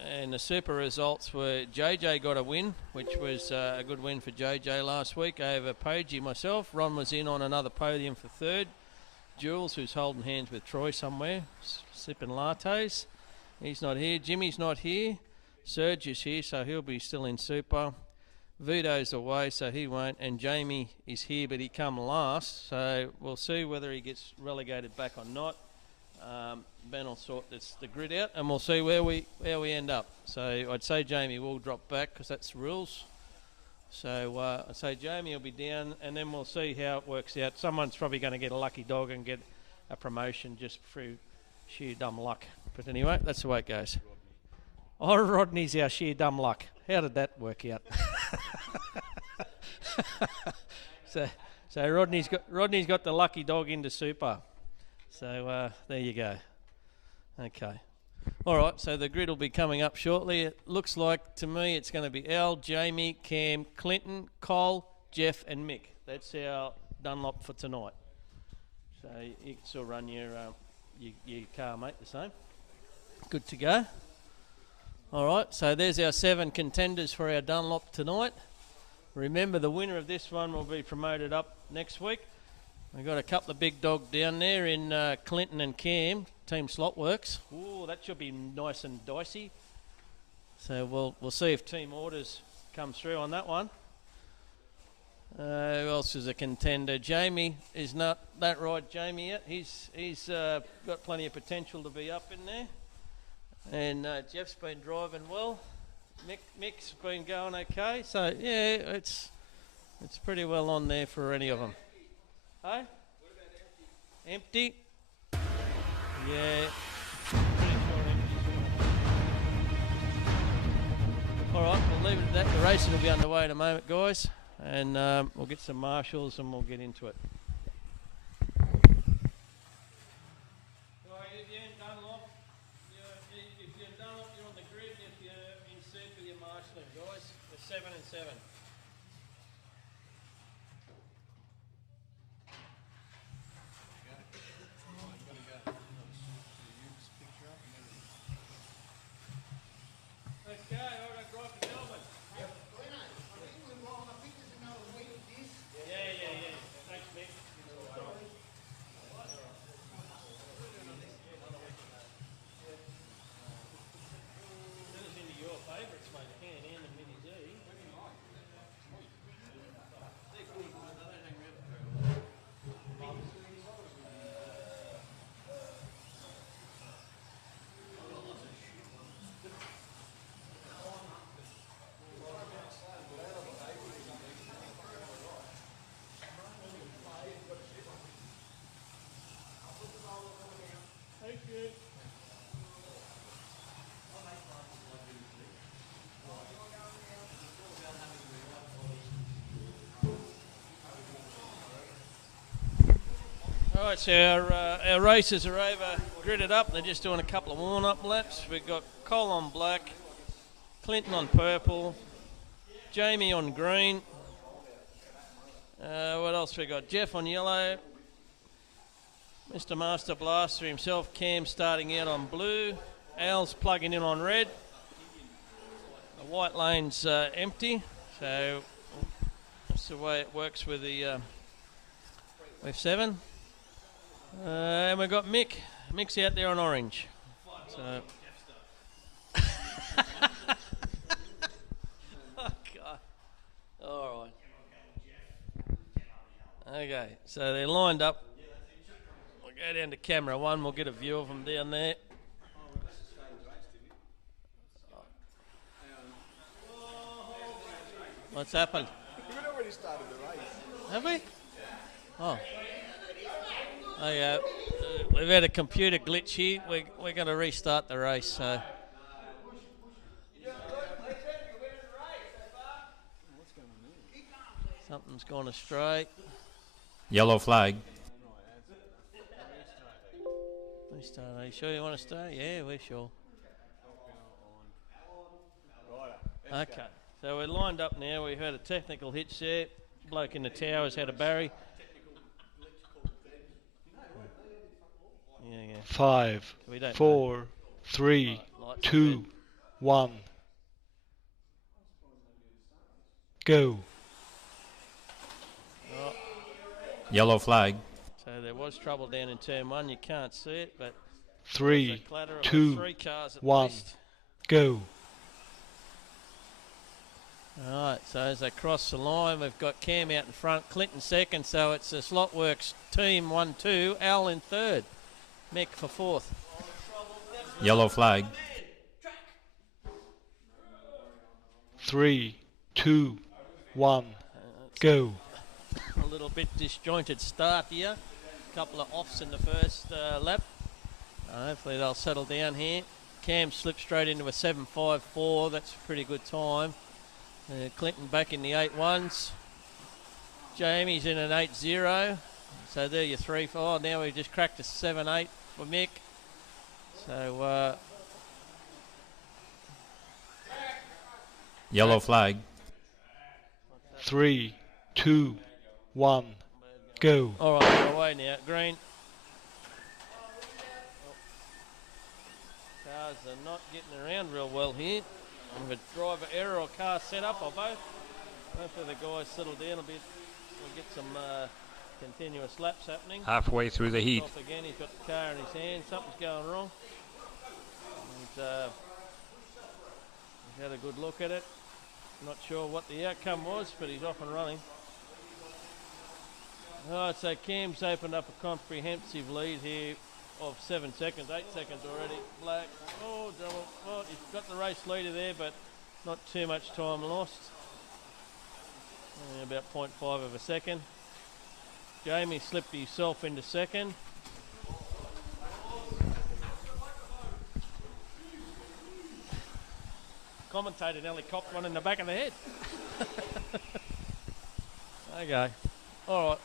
and the super results were JJ got a win, which was a good win for JJ last week over Pagey myself. Ron was in on another podium for third. Jules, who's holding hands with Troy somewhere, sipping lattes. He's not here. Jimmy's not here. Serge is here, so he'll be still in super. Vito's away, so he won't. And Jamie is here, but he come last. So we'll see whether he gets relegated back or not. Ben will sort the grid out, and we'll see where we end up. So I'd say Jamie will drop back because that's the rules. So I'd say Jamie will be down, and then we'll see how it works out. Someone's probably going to get a lucky dog and get a promotion just through sheer dumb luck. But anyway, that's the way it goes. Oh, Rodney's our sheer dumb luck. How did that work out? So Rodney's got the lucky dog into super. So there you go. Okay. All right, so the grid will be coming up shortly. It looks like to me it's going to be Al, Jamie, Cam, Clinton, Cole, Jeff, and Mick. That's our Dunlop for tonight. So you can still run your car, mate, the same. Good to go. All right, so there's our 7 contenders for our Dunlop tonight. Remember, the winner of this one will be promoted up next week. We've got a couple of big dogs down there in Clinton and Cam, Team Slotworx. Ooh, that should be nice and dicey. So we'll see if team orders come through on that one. Who else is a contender? Jamie is not that right, Jamie, yet. He's got plenty of potential to be up in there. And Jeff's been driving well. Mick's been going okay. So, yeah, it's pretty well on there for any of them. Hey? What about empty? Empty? Yeah. Pretty sure empty. All right, we'll leave it at that. The racing will be underway in a moment, guys. And we'll get some marshals and we'll get into it. If you're Dunlop, you're on the grid. If you're in suit with your marshalling, guys, we're 7 and 7. Alright, so our races are over gridded up. They're just doing a couple of warm-up laps. We've got Cole on black, Clinton on purple, Jamie on green. What else we got? Jeff on yellow, Mr. Master Blaster himself, Cam starting out on blue, Al's plugging in on red. The white lane's empty, so that's the way it works with the with 7. And we've got Mick. Mick's out there on orange. So. Oh, God. All right. Okay, so they're lined up. We'll go down to camera 1. We'll get a view of them down there. What's happened? We've already started the race. Have we? Oh. We've had a computer glitch here. We're going to restart the race. So. Something's gone astray. Yellow flag. Restart. Are you sure you want to stay? Yeah, we're sure. Okay. So we're lined up now. We've had a technical hitch there. Bloke in the towers had a barry. Yeah. 5, 4, 3, 2, 1. Go. Oh. Yellow flag. So there was trouble down in turn 1. You can't see it, but 3, 2, 1. Least. Go. Alright, so as they cross the line, we've got Cam out in front, Clinton second, so it's a Slotworx team 1-2, Al in third, Mick for fourth. Yellow flag. 3, 2, 1. Go. A little bit disjointed start here. A couple of offs in the first lap. Hopefully they'll settle down here. Cam slipped straight into a 7.54. That's a pretty good time. Clinton back in the 8.1s. Jamie's in an 8.0. So there you're 3-4. Now we've just cracked a 7.8 for Mick. So Yellow flag. 3, 2, 1, go. All right, we're away now. Green. Cars are not getting around real well here. With a driver error or car set up or both. Hopefully the guys settle down a bit. We'll get some continuous laps happening. Halfway through the heat. Off again, he's got the car in his hand. Something's going wrong. He's had a good look at it. Not sure what the outcome was, but he's off and running. Alright, so Cam's opened up a comprehensive lead here of 7 seconds, 8 seconds already. Black, oh, double. Well, he's got the race leader there, but not too much time lost. About 0.5 of a second. Jamie slipped himself into second. Commentator nearly copped one in the back of the head. Okay. All right.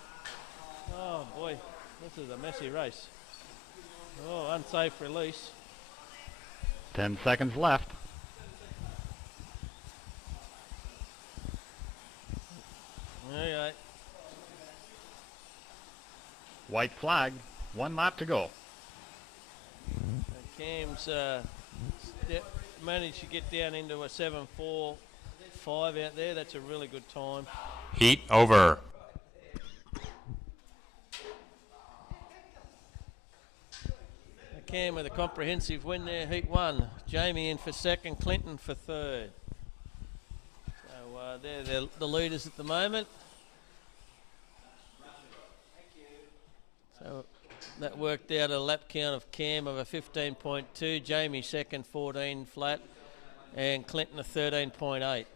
Oh boy, this is a messy race. Oh, unsafe release. 10 seconds left. Okay. White flag. 1 lap to go. Cam's managed to get down into a 7.45 out there. That's a really good time. Heat over. Cam with a comprehensive win there, heat 1. Jamie in for second, Clinton for third. So they're the leaders at the moment. So that worked out a lap count of Cam of a 15.2, Jamie second, 14 flat, and Clinton a 13.8.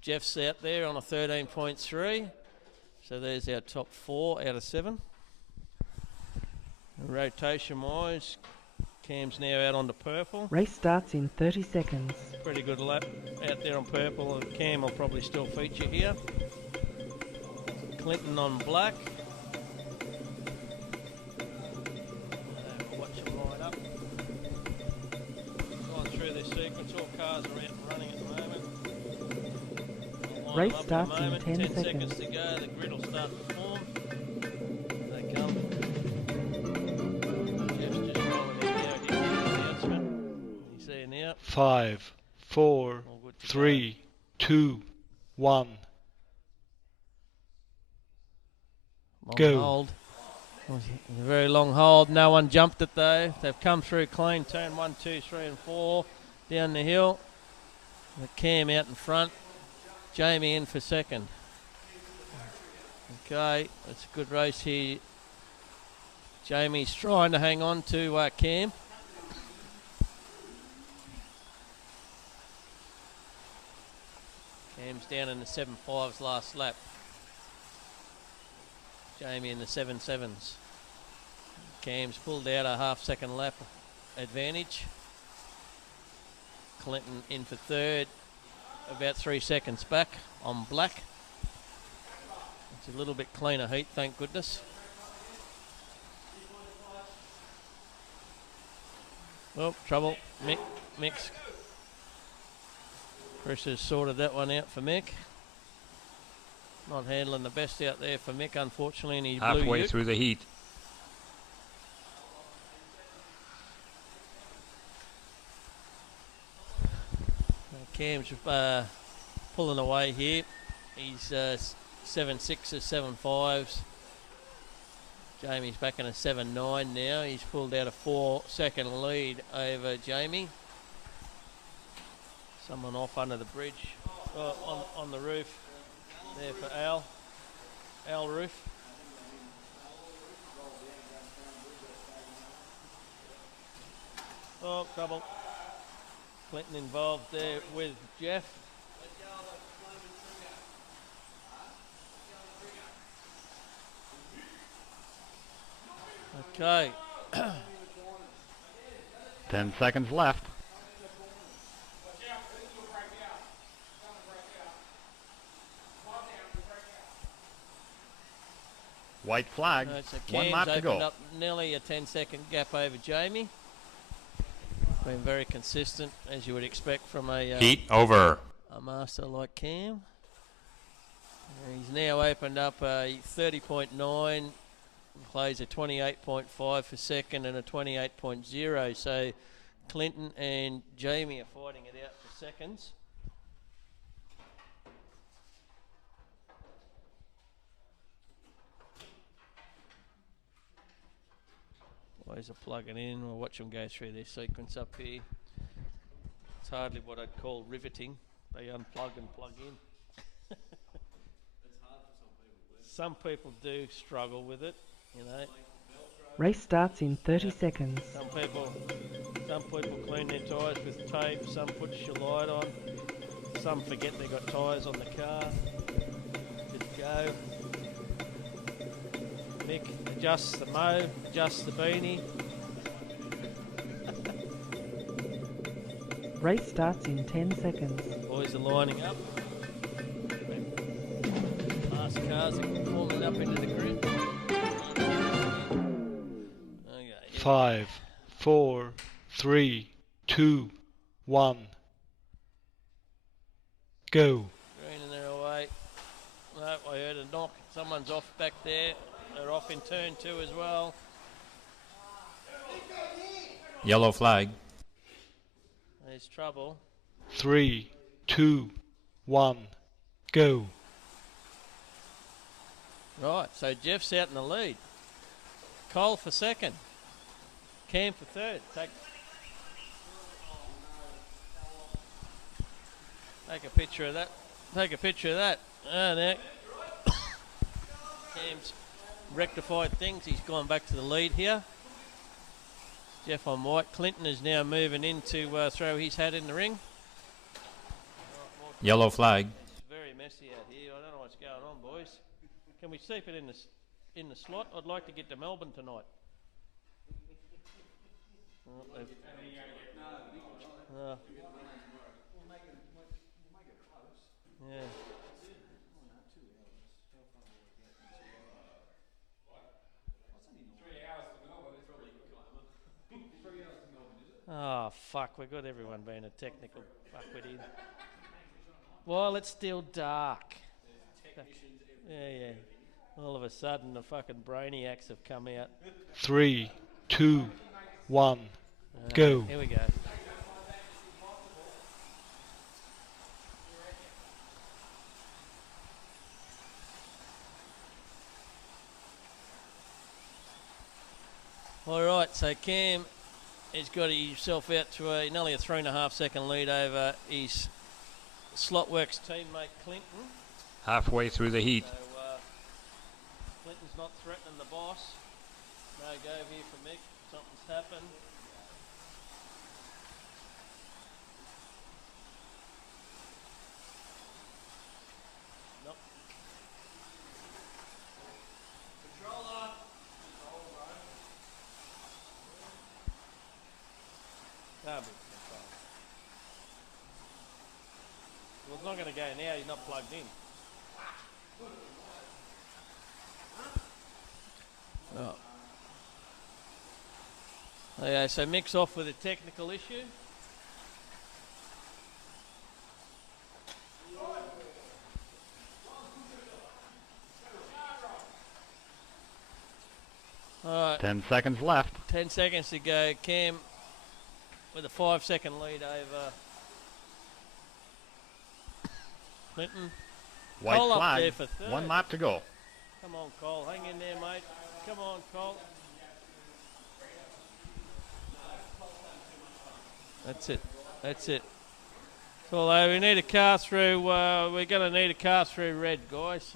Jeff's out there on a 13.3. So there's our top 4 out of 7. Rotation wise, Cam's now out onto purple. Race starts in 30 seconds. Pretty good lap out there on purple. Cam will probably still feature here. Clinton on black. We'll watch them line up. Going through this sequence, all cars are out and running at the moment. Race starts in 10 seconds to go. The grid will start to form. They come. Jeff's just rolling in now. Getting the announcement. You see it now. 5, 4, 3, 2, 1, Long go. hold. A very long hold. No one jumped it though. They've come through clean. Turn 1, 2, 3 and 4 down the hill. The Cam out in front. Jamie in for second. Okay, it's a good race here. Jamie's trying to hang on to Cam. Cam's down in the 7.5s last lap. Jamie in the 7.7s. Cam's pulled out a half-second lap advantage. Clinton in for third, about 3 seconds back on black. It's a little bit cleaner heat, thank goodness. Oh, trouble. Mick's. Chris has sorted that one out for Mick. Not handling the best out there for Mick, unfortunately, and he blew Halfway through the heat. Cam's pulling away here. He's 7.6s, 7.5s. Jamie's back in a 7.9 now. He's pulled out a 4-second lead over Jamie. Someone off under the bridge, on the roof there for Al Roof. Oh, trouble. Clinton involved there with Jeff. Okay. 10 seconds left. White flag. So 1 Cam's lap to opened go. up nearly a 10-second gap over Jamie. Been very consistent, as you would expect from a Heat over. a master like Cam. He's now opened up a 30.9, plays a 28.5 for second and a 28.0. So Clinton and Jamie are fighting it out for seconds. Boys are plugging in. We'll watch them go through their sequence up here. It's hardly what I'd call riveting. They unplug and plug in. Some people do struggle with it, you know. Race starts in 30 seconds. Some people clean their tyres with tape. Some put Shalite on. Some forget they got tyres on the car. Just go. Mick adjusts the mo, adjusts the beanie. Race starts in 10 seconds. Boys are lining up. Last cars are forming up into the grid. Okay, 5, 4, 3, 2, 1. Go. Green and they're away. No, I heard a knock. Someone's off back there. They're off in turn 2 as well. Yellow flag. There's trouble. 3, 2, 1. Go. Right, so Jeff's out in the lead. Cole for second. Cam for third. Take a picture of that. Take a picture of that. Oh, now Cam's rectified things. He's gone back to the lead here. Jeff on white. Clinton is now moving in to throw his hat in the ring. Yellow flag. It's very messy out here. I don't know what's going on, boys. Can we keep it in the slot? I'd like to get to Melbourne tonight. Yeah. Oh, fuck, we got everyone being a technical fuckwit in. Well, it's still dark. Yeah. All of a sudden, the fucking brainiacs have come out. 3, 2, 1. Go. Here we go. All right, so Cam has got himself out to nearly a 3.5 second lead over his Slotworx teammate Clinton. Halfway through the heat. So Clinton's not threatening the boss. No go here for Mick. Something's happened. Nope. Controller. Can't be controller. Well, it's not going to go now. You're not plugged in. Oh. Okay, so Mick's off with a technical issue. All right. 10 seconds left. 10 seconds to go. Cam with a 5-second lead over Clinton. White Cole up there flag. for third. 1 lap to go. Come on, Cole. Hang in there, mate. Come on, Cole. That's it. That's it. So we need a car through. We're going to need a car through red, guys.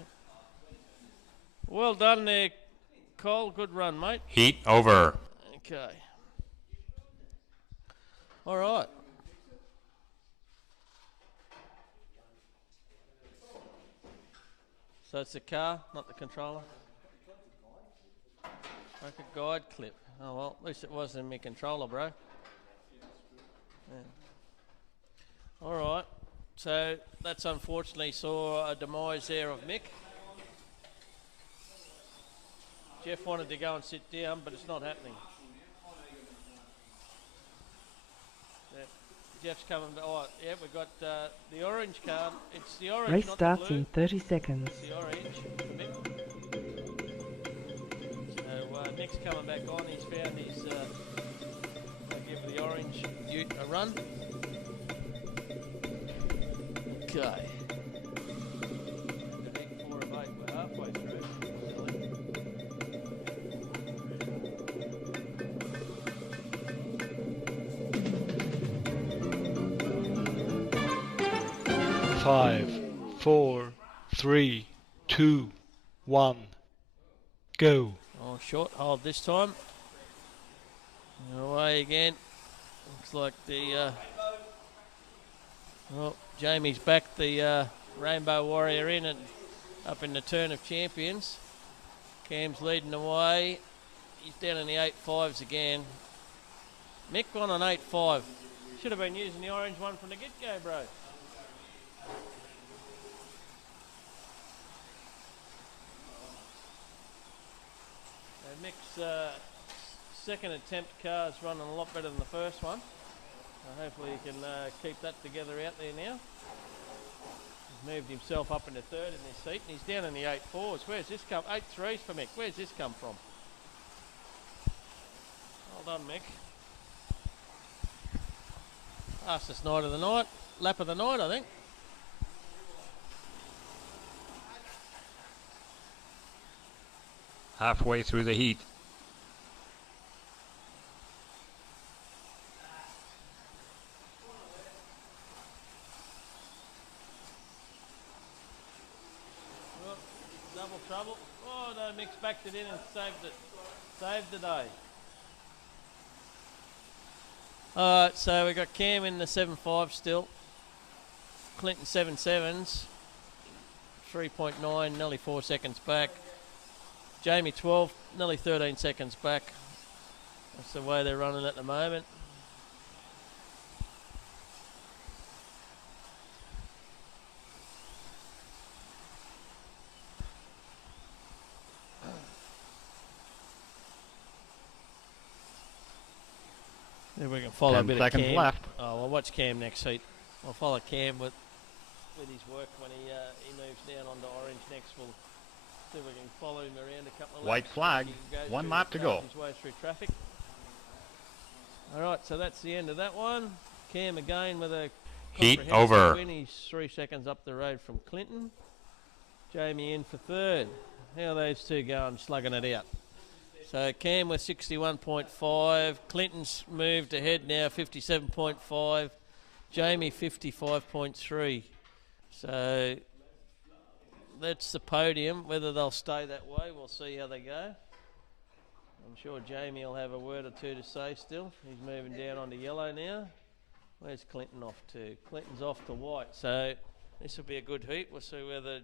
Well done there, Cole. Good run, mate. Heat over. Okay. All right. So it's the car, not the controller. Like a guide clip. Oh well, at least it wasn't my controller, bro. Yeah. All right. So that's unfortunately saw a demise there of Mick. Jeff wanted to go and sit down, but it's not happening. Jeff's coming. Oh, yeah, we've got the orange card. It's the orange, Race not starts the blue. in 30 seconds. It's the orange. So Nick's coming back on. He's found his. I'll give the orange Ute a run. Okay. 4 of 8. We're halfway through. Five, 4, 3, 2, 1, go. Oh, short hold this time. Away again. Looks like the. Well, Jamie's back the Rainbow Warrior in and up in the turn of champions. Cam's leading the way. He's down in the 8.5s again. Mick won on 8.5. Should have been using the orange one from the get-go, bro. Mick's second attempt car's running a lot better than the first one. So hopefully he can keep that together out there now. He's moved himself up into third in this seat and he's down in the 8.4s. Where's this come? 8.3s for Mick. Where's this come from? Well done, Mick. Fastest night of the night. Lap of the night, I think. Halfway through the heat. Oh, double trouble. Oh no, Mick's backed it in and saved it. Saved the day. Alright, so we got Cam in the 7.5 still. Clinton 7.7s. 3.9, nearly 4 seconds back. Jamie 12, nearly 13 seconds back. That's the way they're running at the moment. Then we can follow 10 a bit of seconds Cam. left. Oh, we'll watch Cam next heat. We'll follow Cam with his work when he moves down onto orange next. We'll see if we can follow him around a couple of White laps. flag, He can go 1 through lap to go. His way through traffic. All right, so that's the end of that one. Cam again with a Heat comprehensive over. win. He's 3 seconds up the road from Clinton. Jamie in for third. How are those two going, slugging it out? So Cam with 61.5. Clinton's moved ahead now, 57.5. Jamie 55.3. So that's the podium. Whether they'll stay that way, we'll see how they go. I'm sure Jamie will have a word or two to say still. He's moving down onto yellow now. Where's Clinton off to? Clinton's off to white. So this will be a good heat. We'll see whether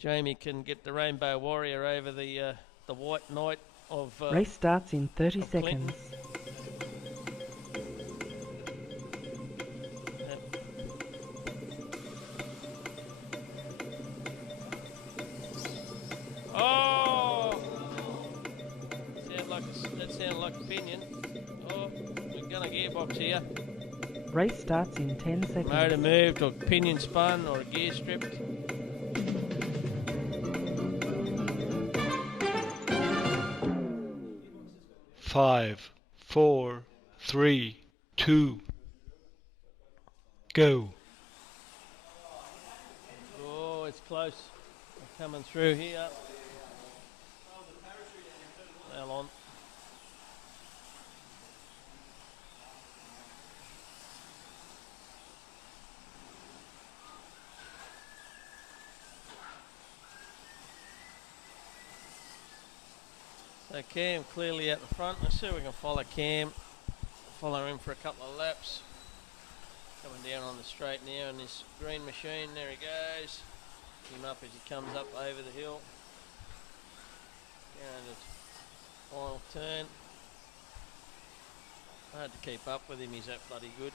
Jamie can get the Rainbow Warrior over the white knight of Race starts in 30 of Clinton. seconds. Oh! That sounded like a pinion. Oh, we've got a gearbox here. Race starts in 10 seconds. Motor moved or pinion spun or a gear stripped. Five, 4, 3, 2, go. Oh, it's close. They're coming through here. Well on. So Cam clearly out the front. Let's see if we can follow Cam. Follow him for a couple of laps. Coming down on the straight now in this green machine. There he goes. Him up as he comes up over the hill. Down to final turn. Hard to keep up with him. He's that bloody good.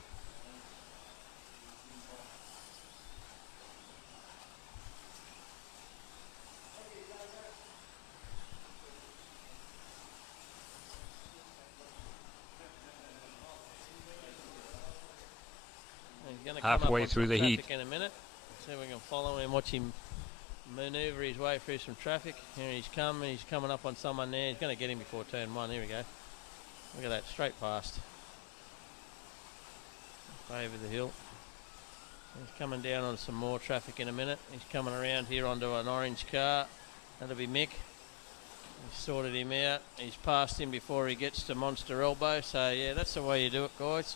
Halfway through the heat. In a minute. See if we can follow him, watch him manoeuvre his way through some traffic. Here he's coming up on someone there. He's going to get him before turn 1. Here we go. Look at that, straight past. Over the hill. He's coming down on some more traffic in a minute. He's coming around here onto an orange car. That'll be Mick. He's sorted him out. He's passed him before he gets to Monster Elbow. So yeah, that's the way you do it, guys.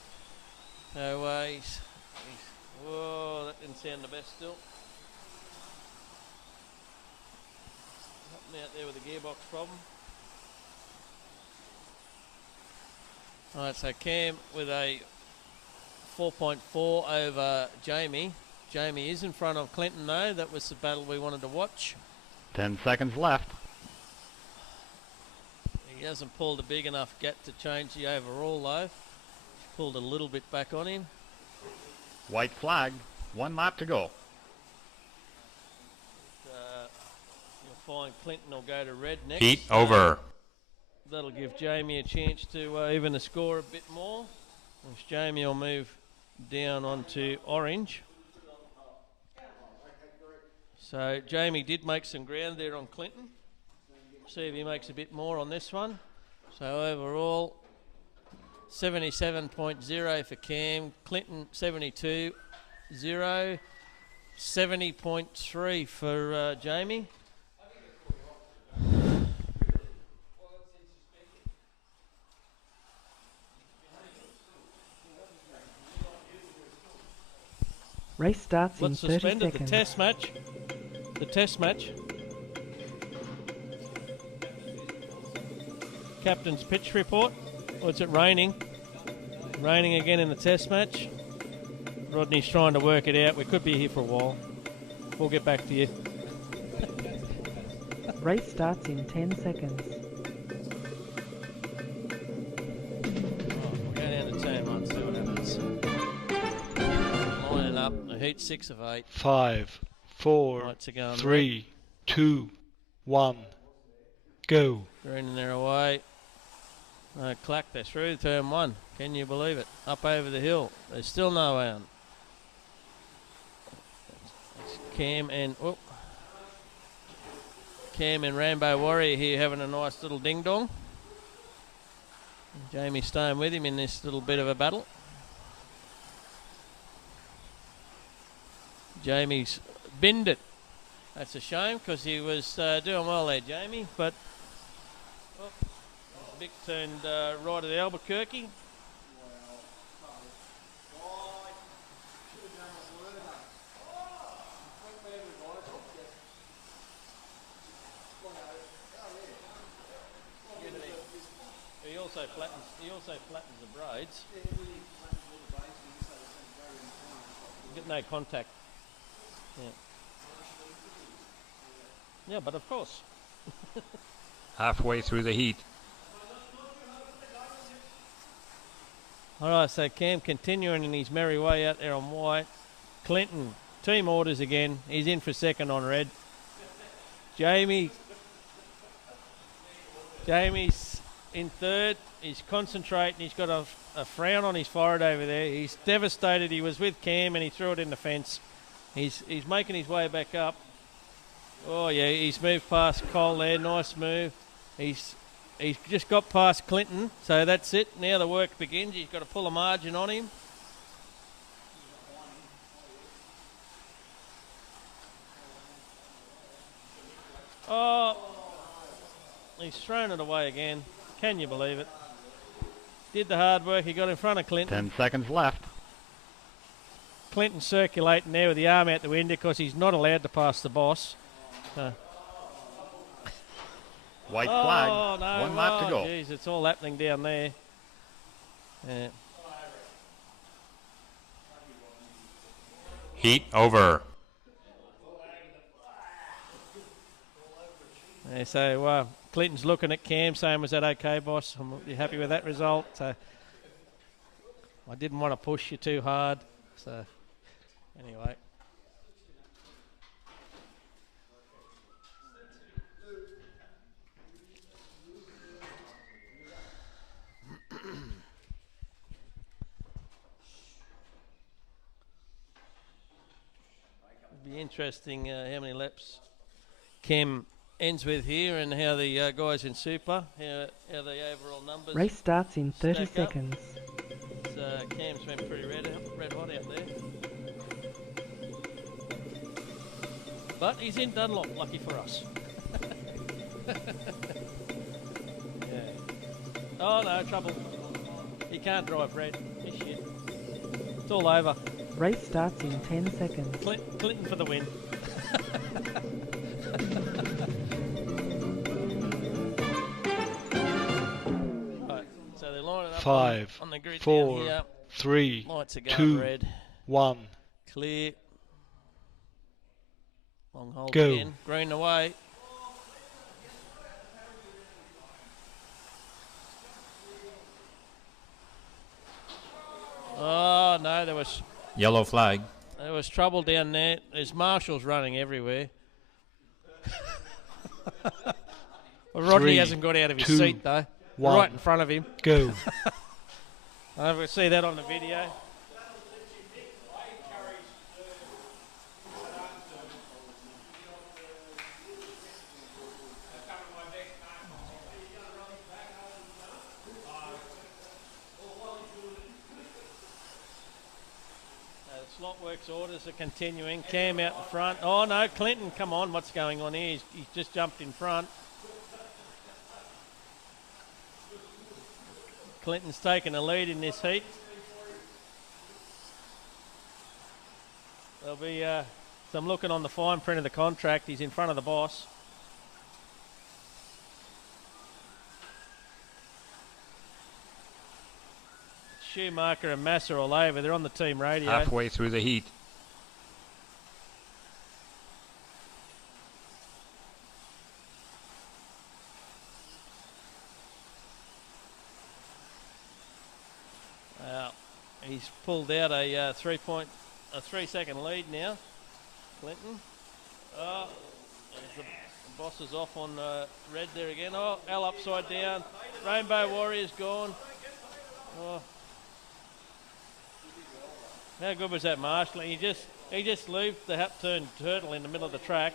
So he's whoa, that didn't sound the best still. Something out there with a gearbox problem. Alright, so Cam with a 4.4 over Jamie. Jamie is in front of Clinton though. That was the battle we wanted to watch. 10 seconds left. He hasn't pulled a big enough gap to change the overall though. He's pulled a little bit back on him. White flag. 1 lap to go. You'll find Clinton will go to red next. Heat over. That'll give Jamie a chance to even the score a bit more. Which Jamie will move down onto orange. So Jamie did make some ground there on Clinton. See if he makes a bit more on this one. So overall, 77.0 for Cam. Clinton 72.0. 70.3 for Jamie. Race starts in Let's 30 suspend it. seconds. The test match. The test match. Captain's pitch report. Or is it raining? Raining again in the test match. Rodney's trying to work it out. We could be here for a while. We'll get back to you. Race starts in 10 seconds. We'll go down to turn 1, see what happens. Line it up. The heat 6 of 8. 5, 4, Lights are going 3, 2, 1, go. Green and they're away. Clack, they're through turn 1. Can you believe it? Up over the hill. There's still no way on. It's Cam and Rambo Warrior here having a nice little ding dong. Jamie staying with him in this little bit of a battle. Jamie's binned it. That's a shame because he was doing well there, Jamie. But Vic turned right at Albuquerque. He also flattens the braids. Get no contact. Yeah, but of course. Halfway through the heat. All right, so Cam continuing in his merry way out there on white. Clinton, team orders again. He's in for second on red. Jamie's in third. He's concentrating. He's got a frown on his forehead over there. He's devastated. He was with Cam and he threw it in the fence. He's making his way back up. Oh yeah, he's moved past Cole there. Nice move. He's just got past Clinton, so that's it. Now the work begins. He's got to pull a margin on him. Oh, he's thrown it away again. Can you believe it? Did the hard work. He got in front of Clinton. 10 seconds left. Clinton circulating there with the arm out the window because he's not allowed to pass the boss. White flag. No, 1 lap to go. Geez, it's all happening down there. Yeah. Heat over. Yeah, so Clinton's looking at Cam saying, was that okay, boss? You happy with that result? So I didn't want to push you too hard. So anyway. Be interesting how many laps Cam ends with here and how the guys in Super, how the overall numbers. Race starts in 30 stack up. seconds. So Cam's been pretty red hot out there. But he's in Dunlop, lucky for us. Yeah. Oh no, trouble. He can't drive red. This shit. It's all over. Race starts in 10 seconds. Clinton for the win. Right, so they're lining up 5, on the grid 4, down here. 3, Lights are going 2, red. 1. Clear. Long hold Go. again. Green away. Oh no, there was Yellow flag. trouble down there. There's marshals running everywhere. Well, Rodney 3, hasn't got out of his 2, seat though. 1. Right in front of him. Go. I can see that on the video. Slotworx orders are continuing. Cam out in front. Oh no, Clinton, come on, what's going on here? He's just jumped in front. Clinton's taken a lead in this heat. There'll be some looking on the fine print of the contract. He's in front of the boss. Schumacher and Massa all over. They're on the team radio. Halfway through the heat. Well, he's pulled out a 3-second lead now. Clinton. Oh, the boss is off on red there again. Oh, Al upside down. Rainbow Warrior's gone. Oh. How good was that marshalling? He just left the hap turn turtle in the middle of the track.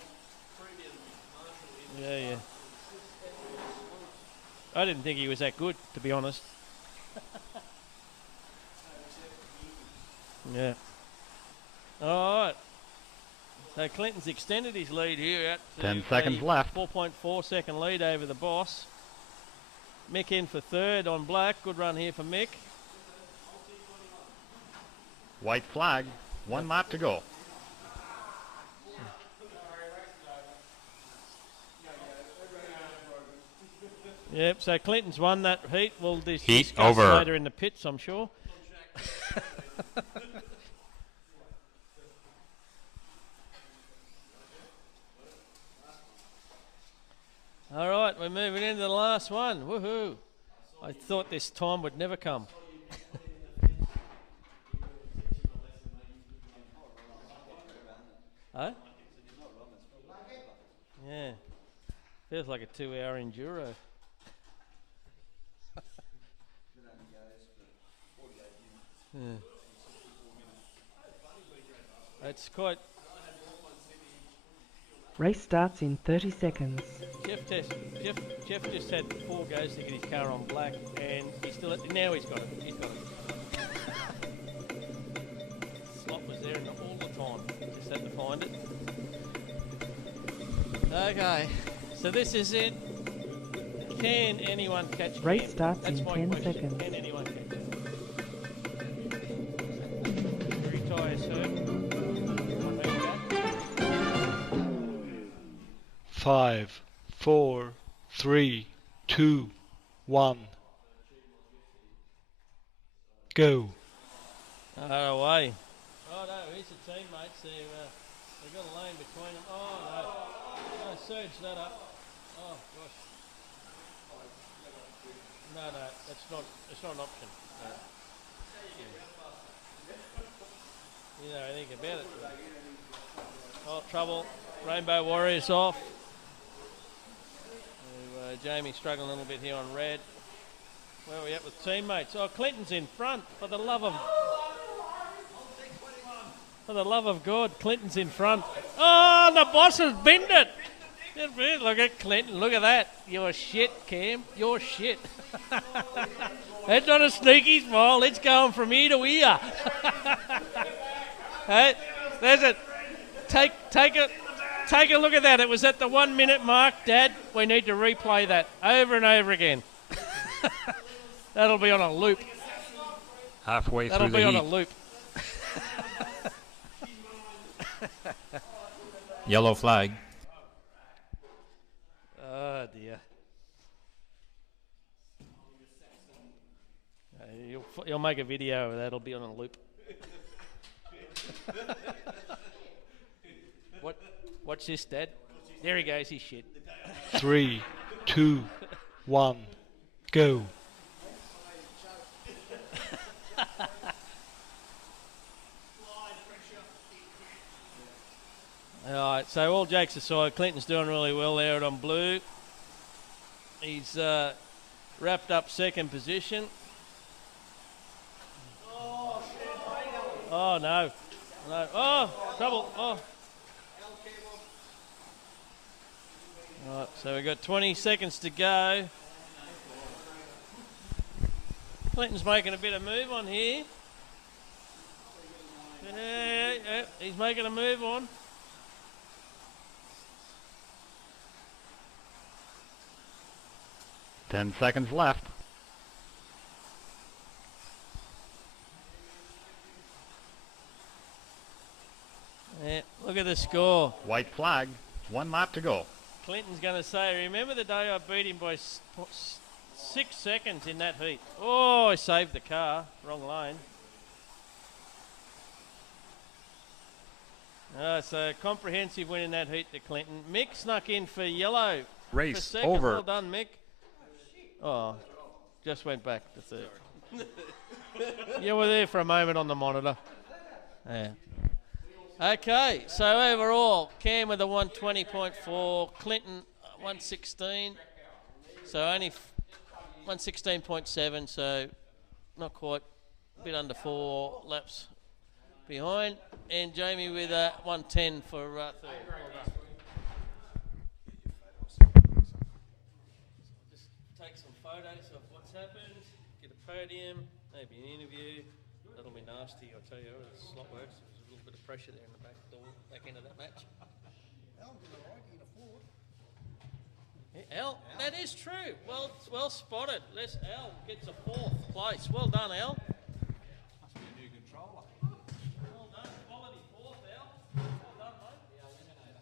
Yeah. I didn't think he was that good, to be honest. Yeah. All right. So Clinton's extended his lead here out to 10 seconds left. 4.4 second lead over the boss. Mick in for third on black. Good run here for Mick. White flag. 1 lap to go. Yep, so Clinton's won that heat. We'll Heat discuss over. later in the pits, I'm sure. All right, we're moving into the last one. Woohoo! I thought this time would never come. Huh? Yeah. Feels like a 2-hour enduro. Yeah. It's quite. Race starts in 30 seconds. Jeff just had 4 goes to get his car on black, and now he's got it. He's got it. Slot was there all the time. Just had to find it. Okay, so this is it. Can anyone catch Cam? Race starts That's in my 10 question. seconds. Can anyone catch him? Retire soon. 5, 4, 3, 2, 1. Go. Away. Oh no, here's the teammates. They've got a lane between them. Oh no. No, surge that up. Oh gosh. No, it's not an option. No. You know anything about it? Oh, trouble. Rainbow Warriors off. Jamie struggling a little bit here on red. Where are we at with teammates? Oh, Clinton's in front, for the love of... For the love of God, Clinton's in front. Oh, the boss has binned it. Look at Clinton. Look at that. You're shit, Cam. You're shit. That's not a sneaky smile. It's going from ear to ear. Hey, there's it. Take a look at that. It was at the 1 minute mark, Dad. We need to replay that over and over again. That'll be on a loop. Halfway That'll through be the on a heat. loop. Yellow flag. Oh dear. You'll make a video of that. It'll be on a loop. Watch this, Dad. There he goes. He's shit. 3, 2, 1, go. All right, so all jokes aside, Clinton's doing really well there out on blue. He's wrapped up second position. Oh, no. No. Oh, trouble. Oh. All right, so we've got 20 seconds to go. Clinton's making a bit of move on here. Yeah, he's making a move on. Ten seconds left. Yeah, look at the score. White flag. 1 lap to go. Clinton's going to say, remember the day I beat him by 6 seconds in that heat? Oh, I saved the car. Wrong lane. So comprehensive win in that heat to Clinton. Mick snuck in for yellow. Race for second. over. Well done, Mick. Oh, just went back to third. You were there for a moment on the monitor. Yeah. Okay, so overall, Cam with a 120.4, Clinton 116, so only 116.7, so not quite, a bit under 4 laps behind, and Jamie with a 110 for third. Well done. Just take some photos of what's happened, get a podium, maybe an interview. That'll be nasty, I'll tell you. It's Slotworx. There's a little bit of pressure there in the back door, back end of that match. Al, that is true. Well spotted. Al gets a 4th place. Well done, Al. Must be a new controller. Well done, quality 4th, Al. Well done, mate. The eliminator.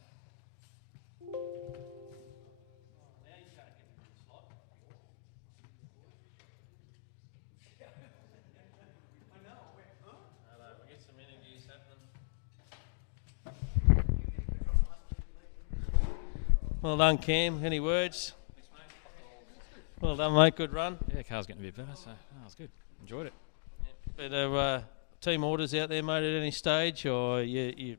Now you can't get into the slot. We'll get some interviews happening. Well done, Cam. Any words? Well done, mate. Good run. Yeah, car's getting a bit better, so that was good. Enjoyed it. Bit of team orders out there, mate, at any stage, or you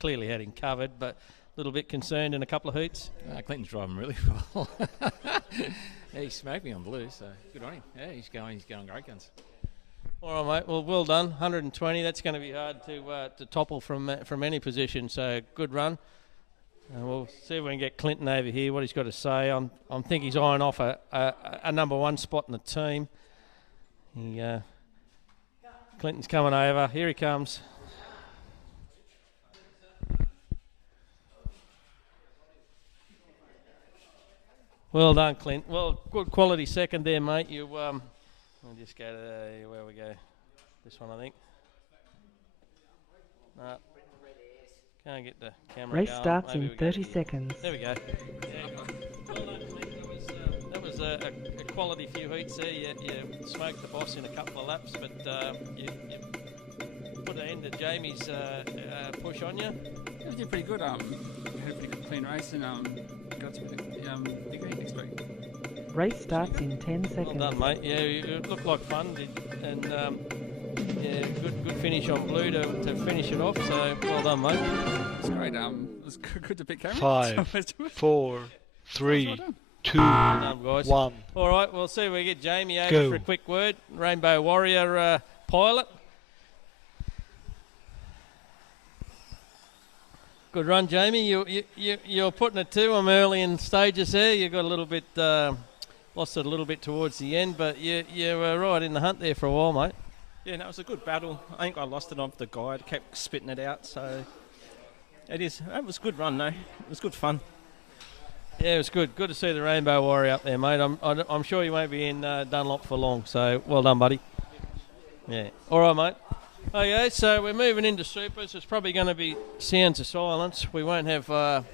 clearly had him covered, but a little bit concerned in a couple of heats? Clinton's driving really well. Yeah, he smoked me on blue, so good on him. Yeah, he's going great guns. All right, mate. Well done. 120. That's going to be hard to topple from any position. So good run. We'll see if we can get Clinton over here. What he's got to say. I think he's eyeing off a number 1 spot in the team. Clinton's coming over. Here he comes. Well done, Clint. Well, good quality second there, mate. I'll just go to where we go. This one, I think. No, can't get the camera. Race going. starts Maybe in we go 30 here. seconds. There we go. Yeah. Well done, Clint. That was a quality few heats there. You smoked the boss in a couple of laps, but you put an end to Jamie's push on you. It did pretty good. Had a pretty good clean race and got to bigger heat next week. Race starts in 10 seconds. Well done, mate. Yeah, it looked like fun, and yeah, good finish on blue to finish it off. So well done, mate. It's great. It was good to pick Cameron. 5, 4, 3, 2, Well done, guys. 1. All right, we'll see if we get Jamie over Go. for a quick word. Rainbow Warrior pilot. Good run, Jamie. You're putting it to him early in stages there. You got a little bit lost it a little bit towards the end, but you were right in the hunt there for a while, mate. Yeah, no, it was a good battle. I think I lost it off the guide, kept spitting it out, so it was a good run, no. It was good fun. Yeah, it was good. Good to see the Rainbow Warrior up there, mate. I'm sure you won't be in Dunlop for long, so well done, buddy. Yeah. All right, mate. Okay, so we're moving into supers. It's probably going to be sounds of silence. We won't have a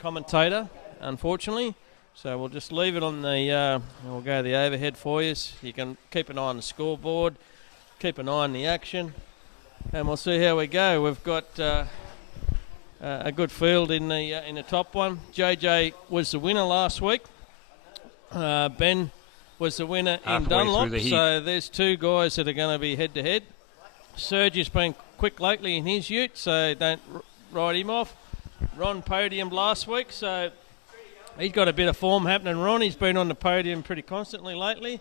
commentator, unfortunately. So we'll just leave it on the, we'll go the overhead for you. You can keep an eye on the scoreboard, keep an eye on the action, and we'll see how we go. We've got a good field in the top one. JJ was the winner last week. Ben was the winner in Dunlop. So there's two guys that are going to be head-to-head. Serge has been quick lately in his ute, so don't ride him off. Ron podiumed last week, so he's got a bit of form happening. Ron, he's been on the podium pretty constantly lately.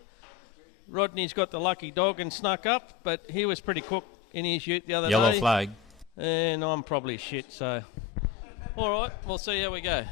Rodney's got the lucky dog and snuck up, but he was pretty quick in his ute the other day. Yellow flag. And I'm probably shit, so... All right, we'll see how we go.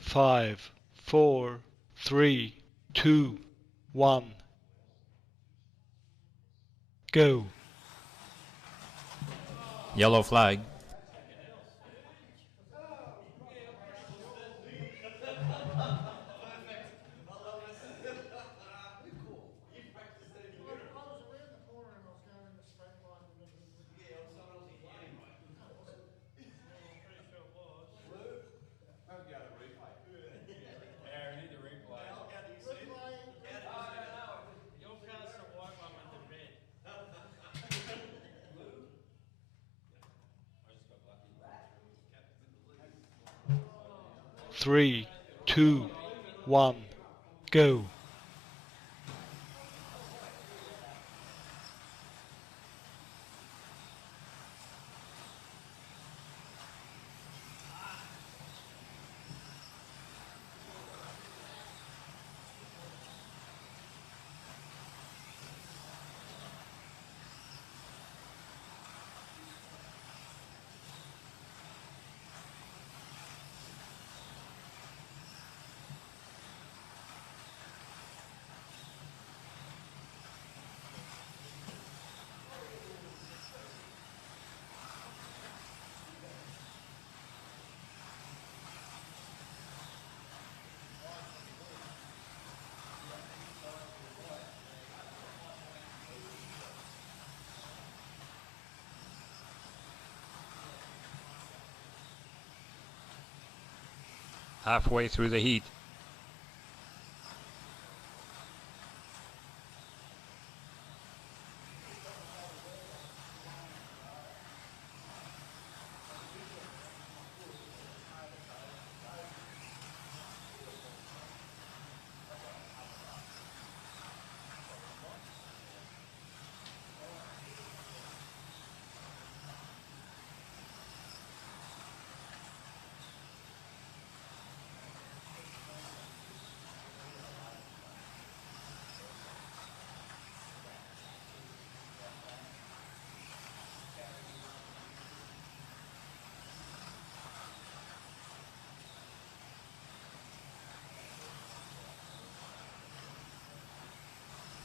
Five, four, three, two, one. Go. Yellow flag. Three, two, one. Go. Halfway through the heat.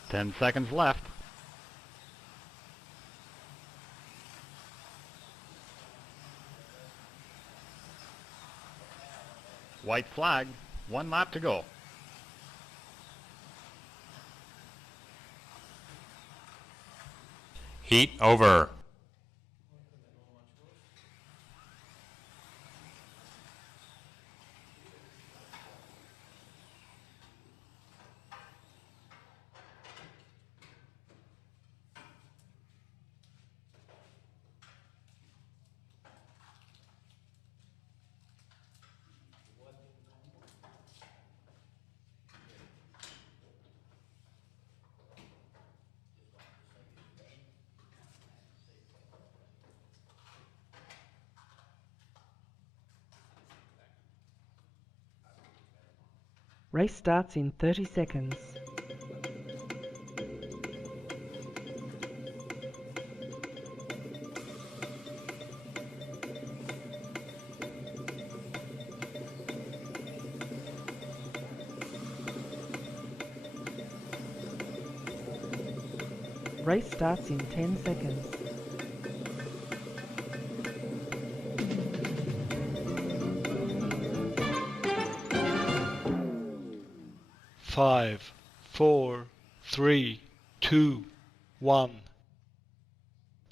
Ten seconds left. White flag, 1 lap to go. Heat over. Race starts in 30 seconds. Race starts in 10 seconds. Five, four, three, two, one,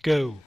go.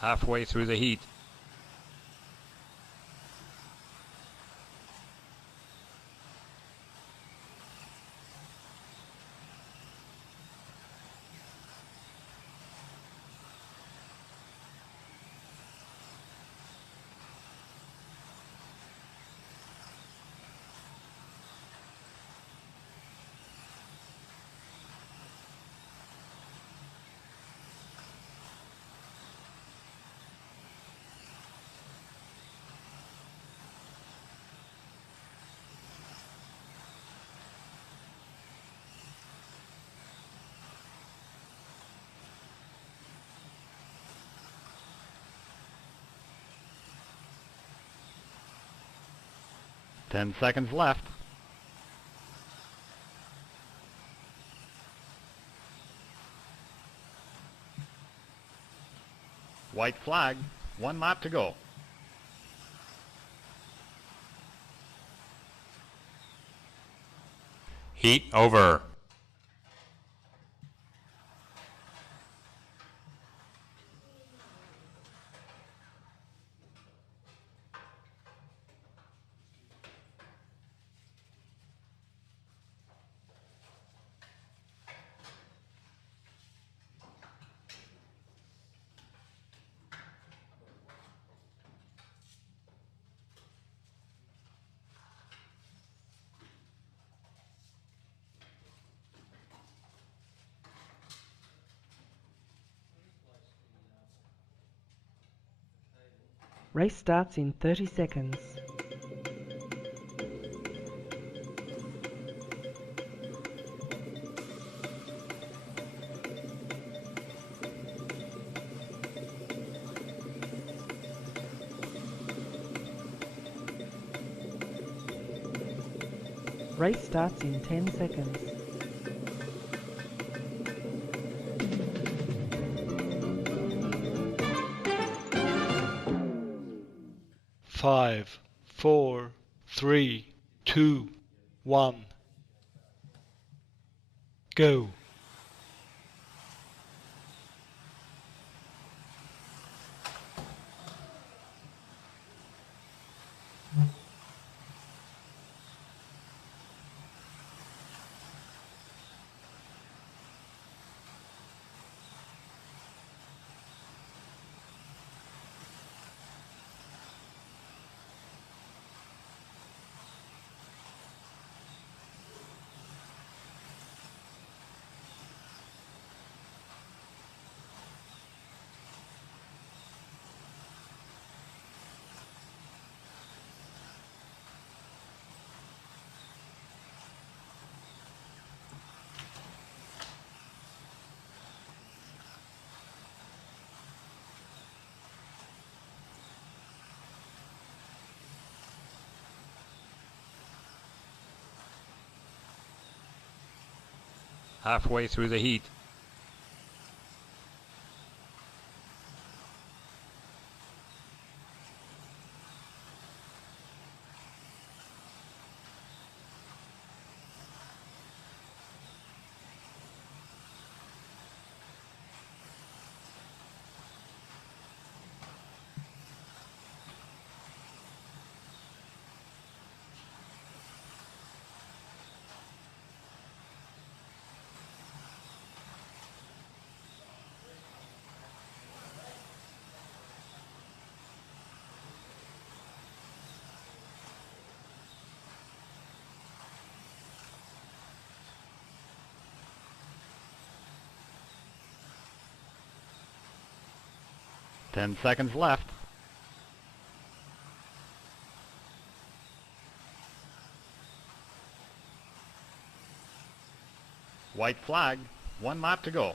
Halfway through the heat. Ten seconds left. White flag, 1 lap to go. Heat over. Race starts in 30 seconds. Race starts in 10 seconds. Five, four, three, two, one. Go. Halfway through the heat. Ten seconds left. White flag, 1 lap to go.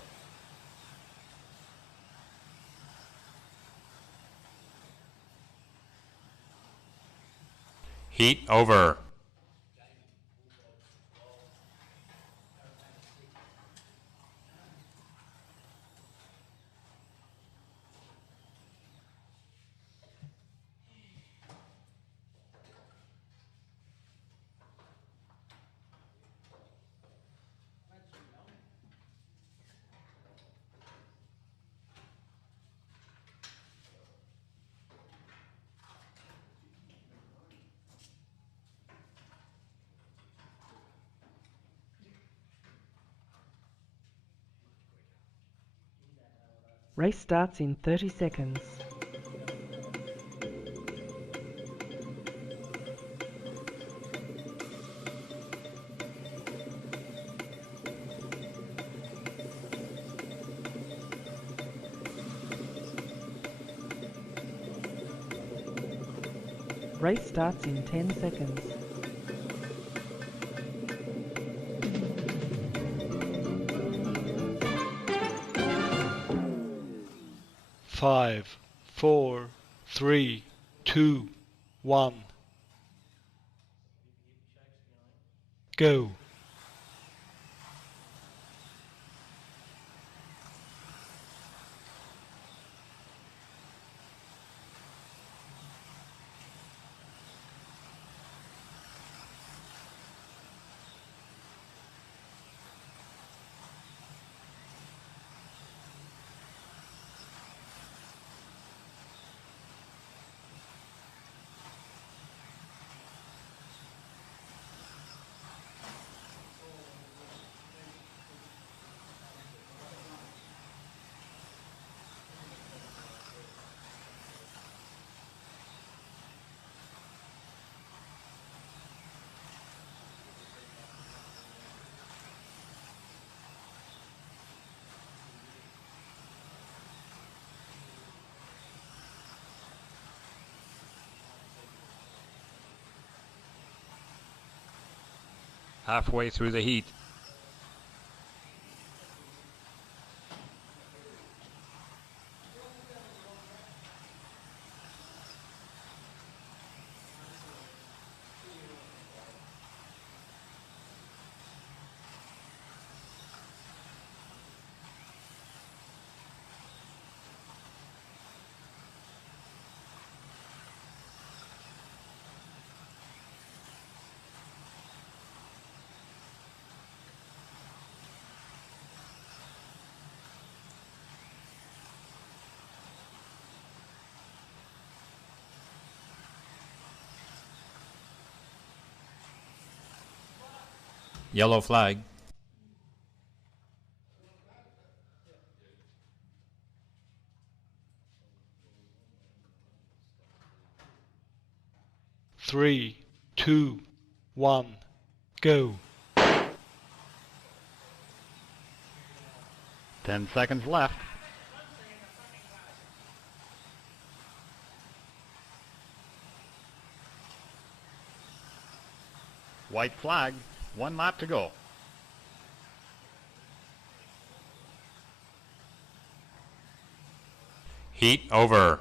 Heat over. Race starts in 30 seconds. Race starts in 10 seconds. Five, four, three, two, one. Go. Halfway through the heat. Yellow flag. Three, two, one, go. 10 seconds left. White flag. 1 lap to go. Heat over.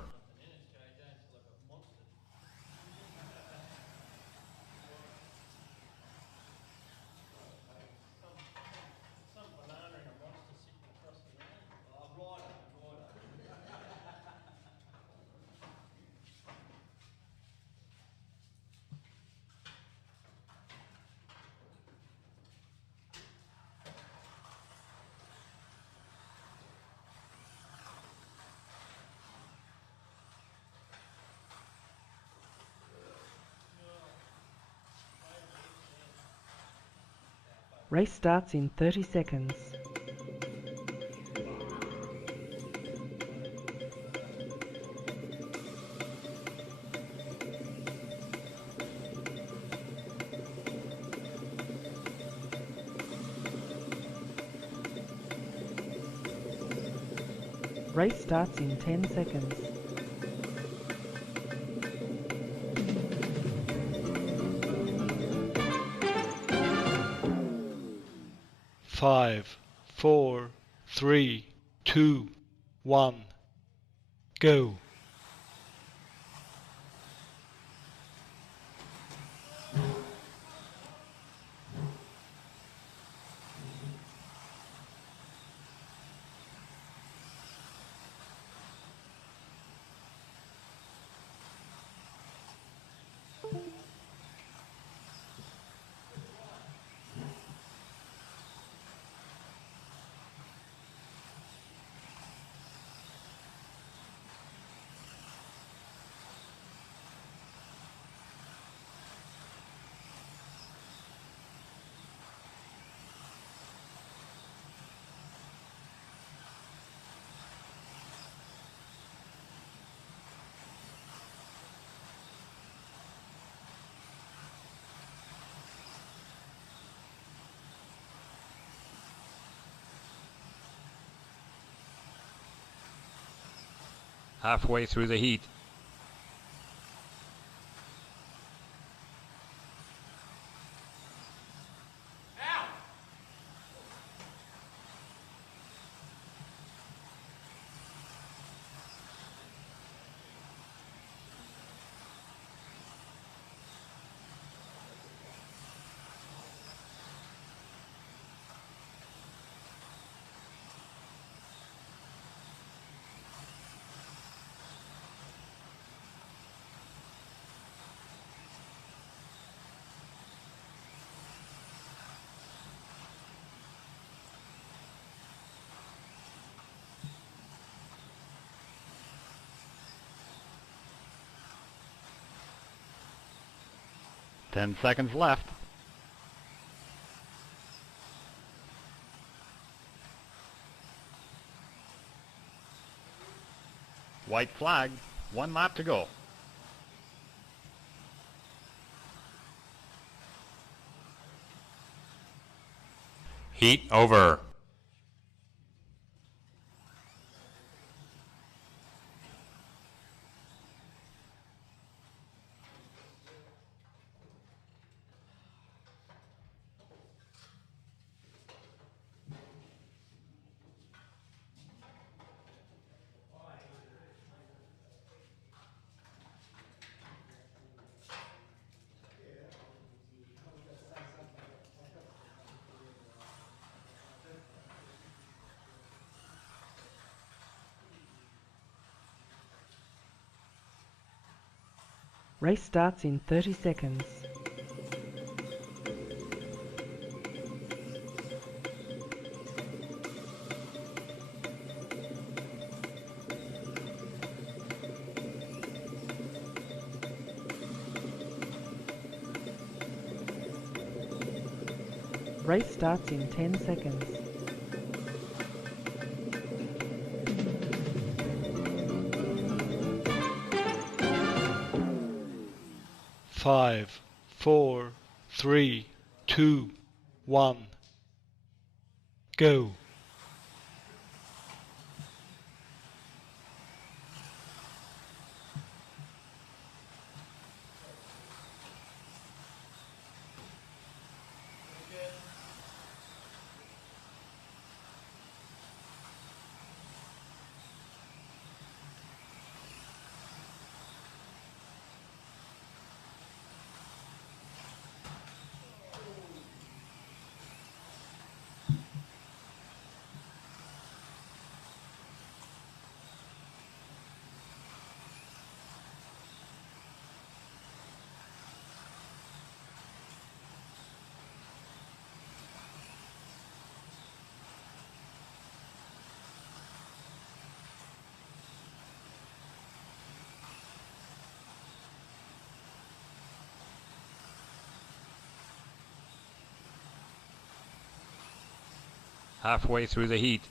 Race starts in 30 seconds. Race starts in 10 seconds. Five, four, three, two, one, go. Halfway through the heat. Ten seconds left. White flag. 1 lap to go. Heat over. Race starts in 30 seconds. Race starts in 10 seconds. Five, four, three, two, one, go. Halfway through the heat.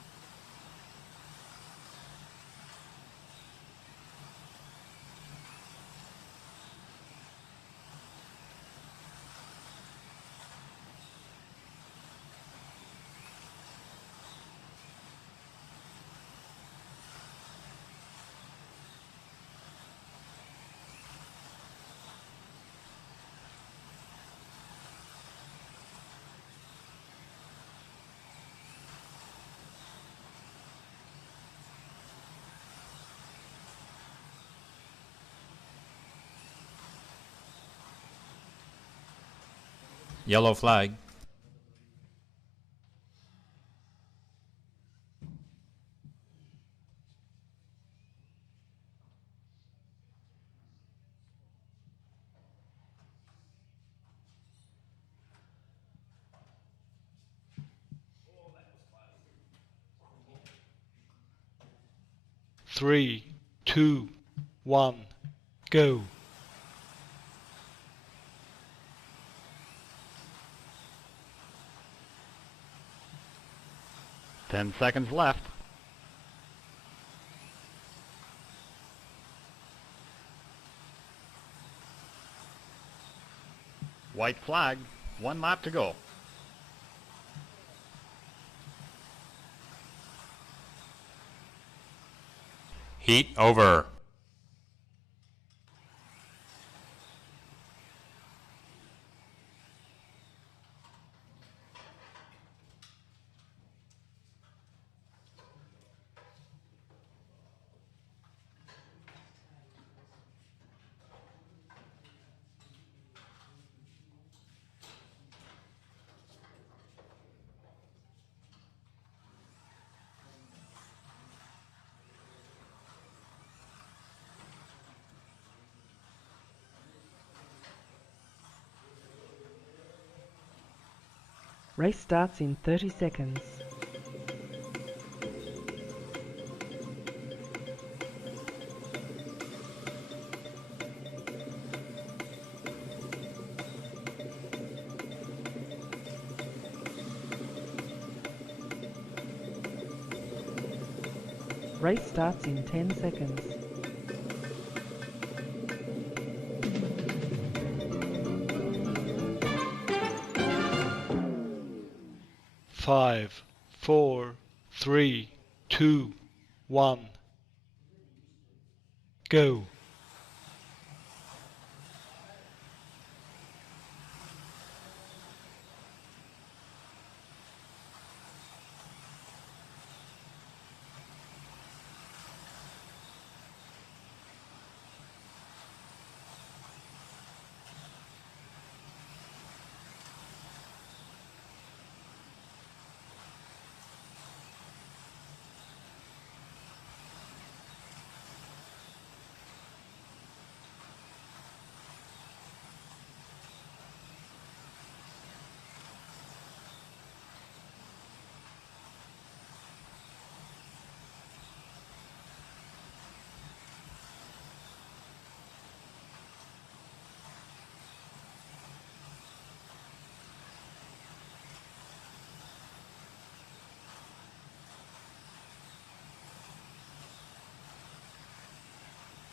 Yellow flag. Three, two, one, go. 10 seconds left. White flag, 1 lap to go. Heat over. Race starts in 30 seconds. Race starts in 10 seconds. Five, four, three, two, one, go.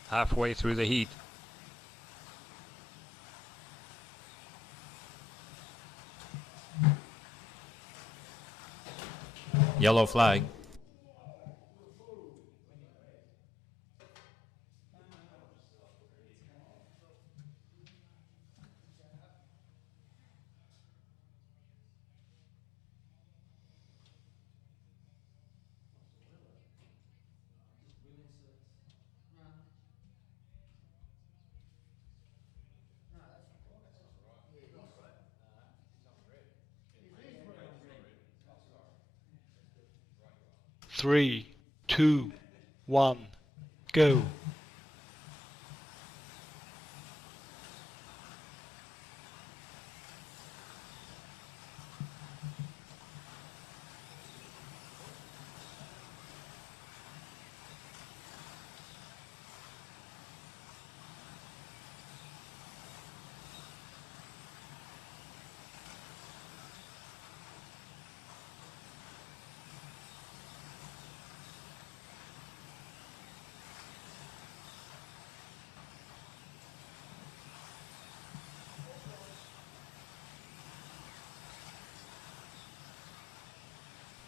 Halfway through the heat. Yellow flag. Three, two, one, go.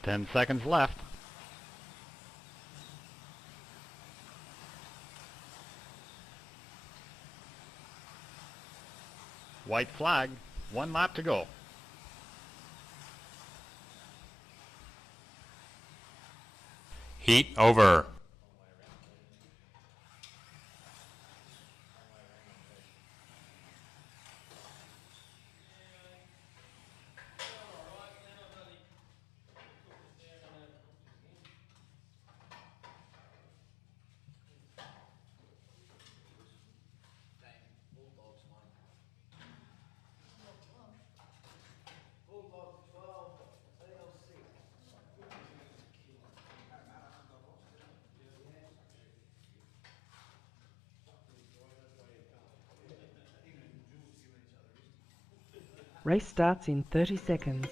Ten seconds left. White flag. 1 lap to go. Heat over. Race starts in 30 seconds.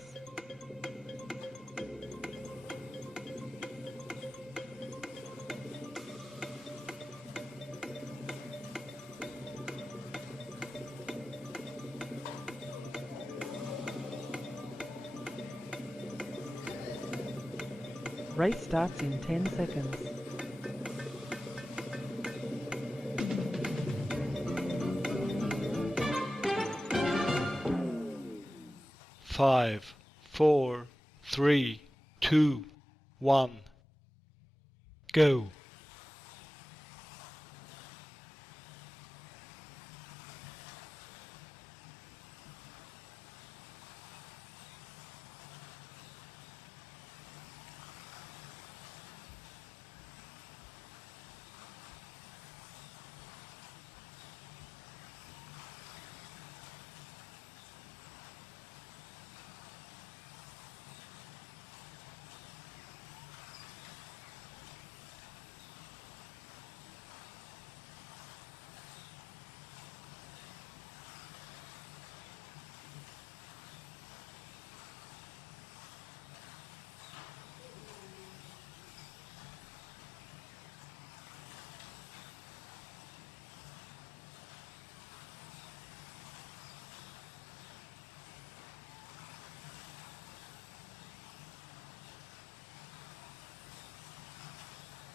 Race starts in 10 seconds. Five, four, three, two, one, go.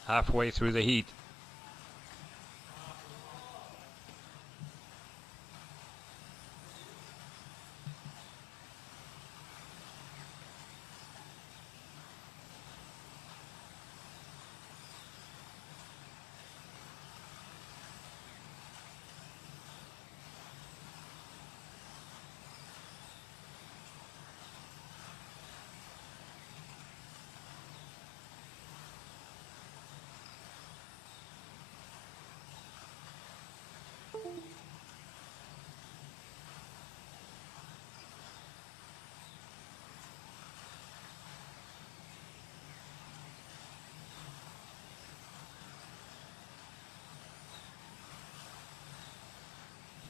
Halfway through the heat.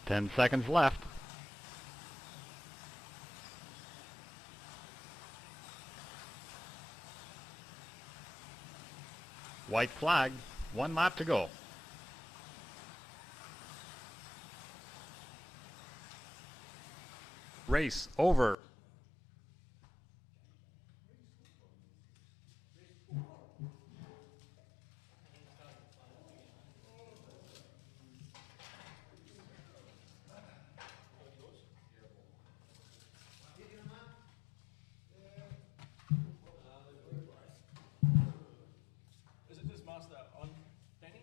Ten seconds left. White flag. 1 lap to go. Race over. Is it just master on, Danny?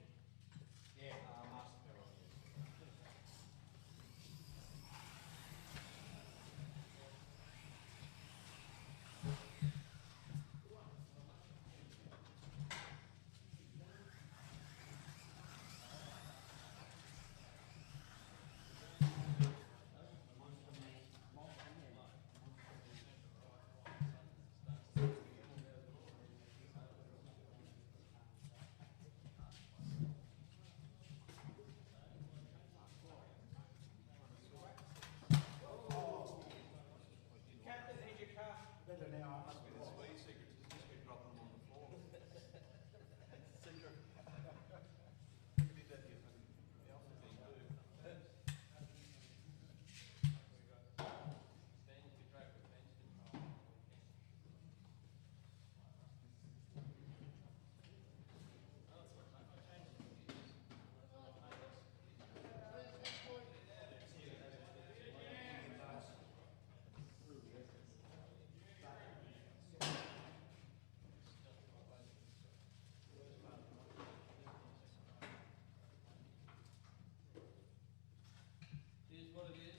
Here's what it is.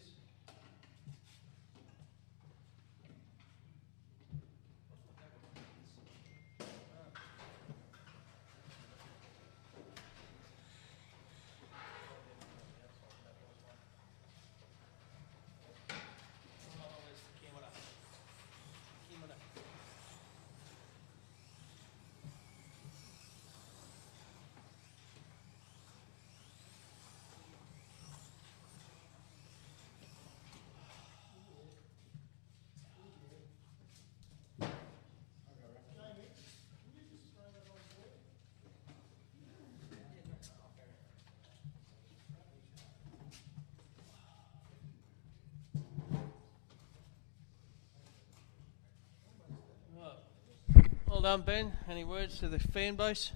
Well done, Ben. Any words to the fan base?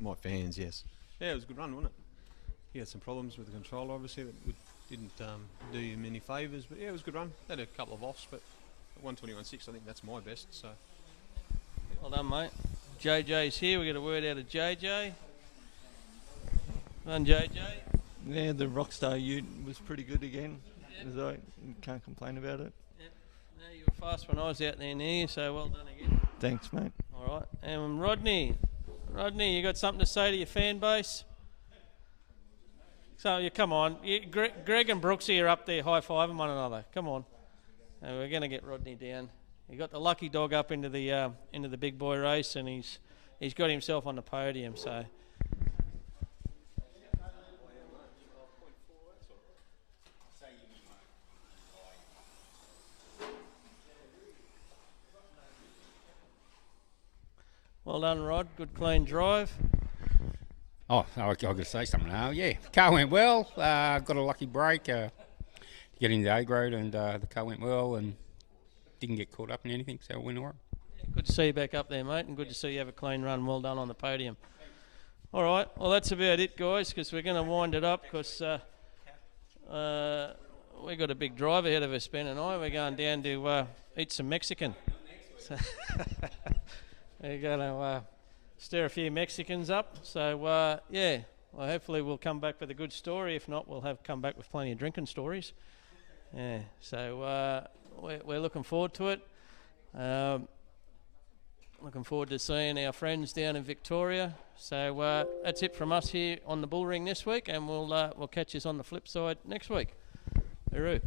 My fans, yes. Yeah, it was a good run, wasn't it? He had some problems with the controller, obviously, that didn't do you many favours, but yeah, it was a good run. Had a couple of offs, but at 121.6, I think that's my best. So. Well done, mate. JJ's here. We get a word out of JJ. Done, JJ. Yeah, the Rockstar Ute was pretty good again. So can't complain about it. Yep. No, you were fast when I was out there near you, so well done again. Thanks, mate. All right. And Rodney, you got something to say to your fan base? So, come on. Greg and Brooksy are up there high-fiving one another. Come on. We're going to get Rodney down. He got the lucky dog up into the big boy race, and he's got himself on the podium. So. Well done, Rod. Good clean drive. Oh, I've got to say something now. Yeah, car went well. Got a lucky break to get into A grade, and the car went well and didn't get caught up in anything, so it went all right. Good to see you back up there, mate, and good to see you have a clean run. Well done on the podium. All right, well, that's about it, guys, because we're going to wind it up because we've got a big drive ahead of us, Ben and I. We're going down to eat some Mexican. So we're going to stir a few Mexicans up. So, yeah, well, hopefully we'll come back with a good story. If not, we'll have come back with plenty of drinking stories. Yeah, so we're looking forward to it. Looking forward to seeing our friends down in Victoria. So that's it from us here on the Bull Ring this week, and we'll catch us on the flip side next week. Hooroo.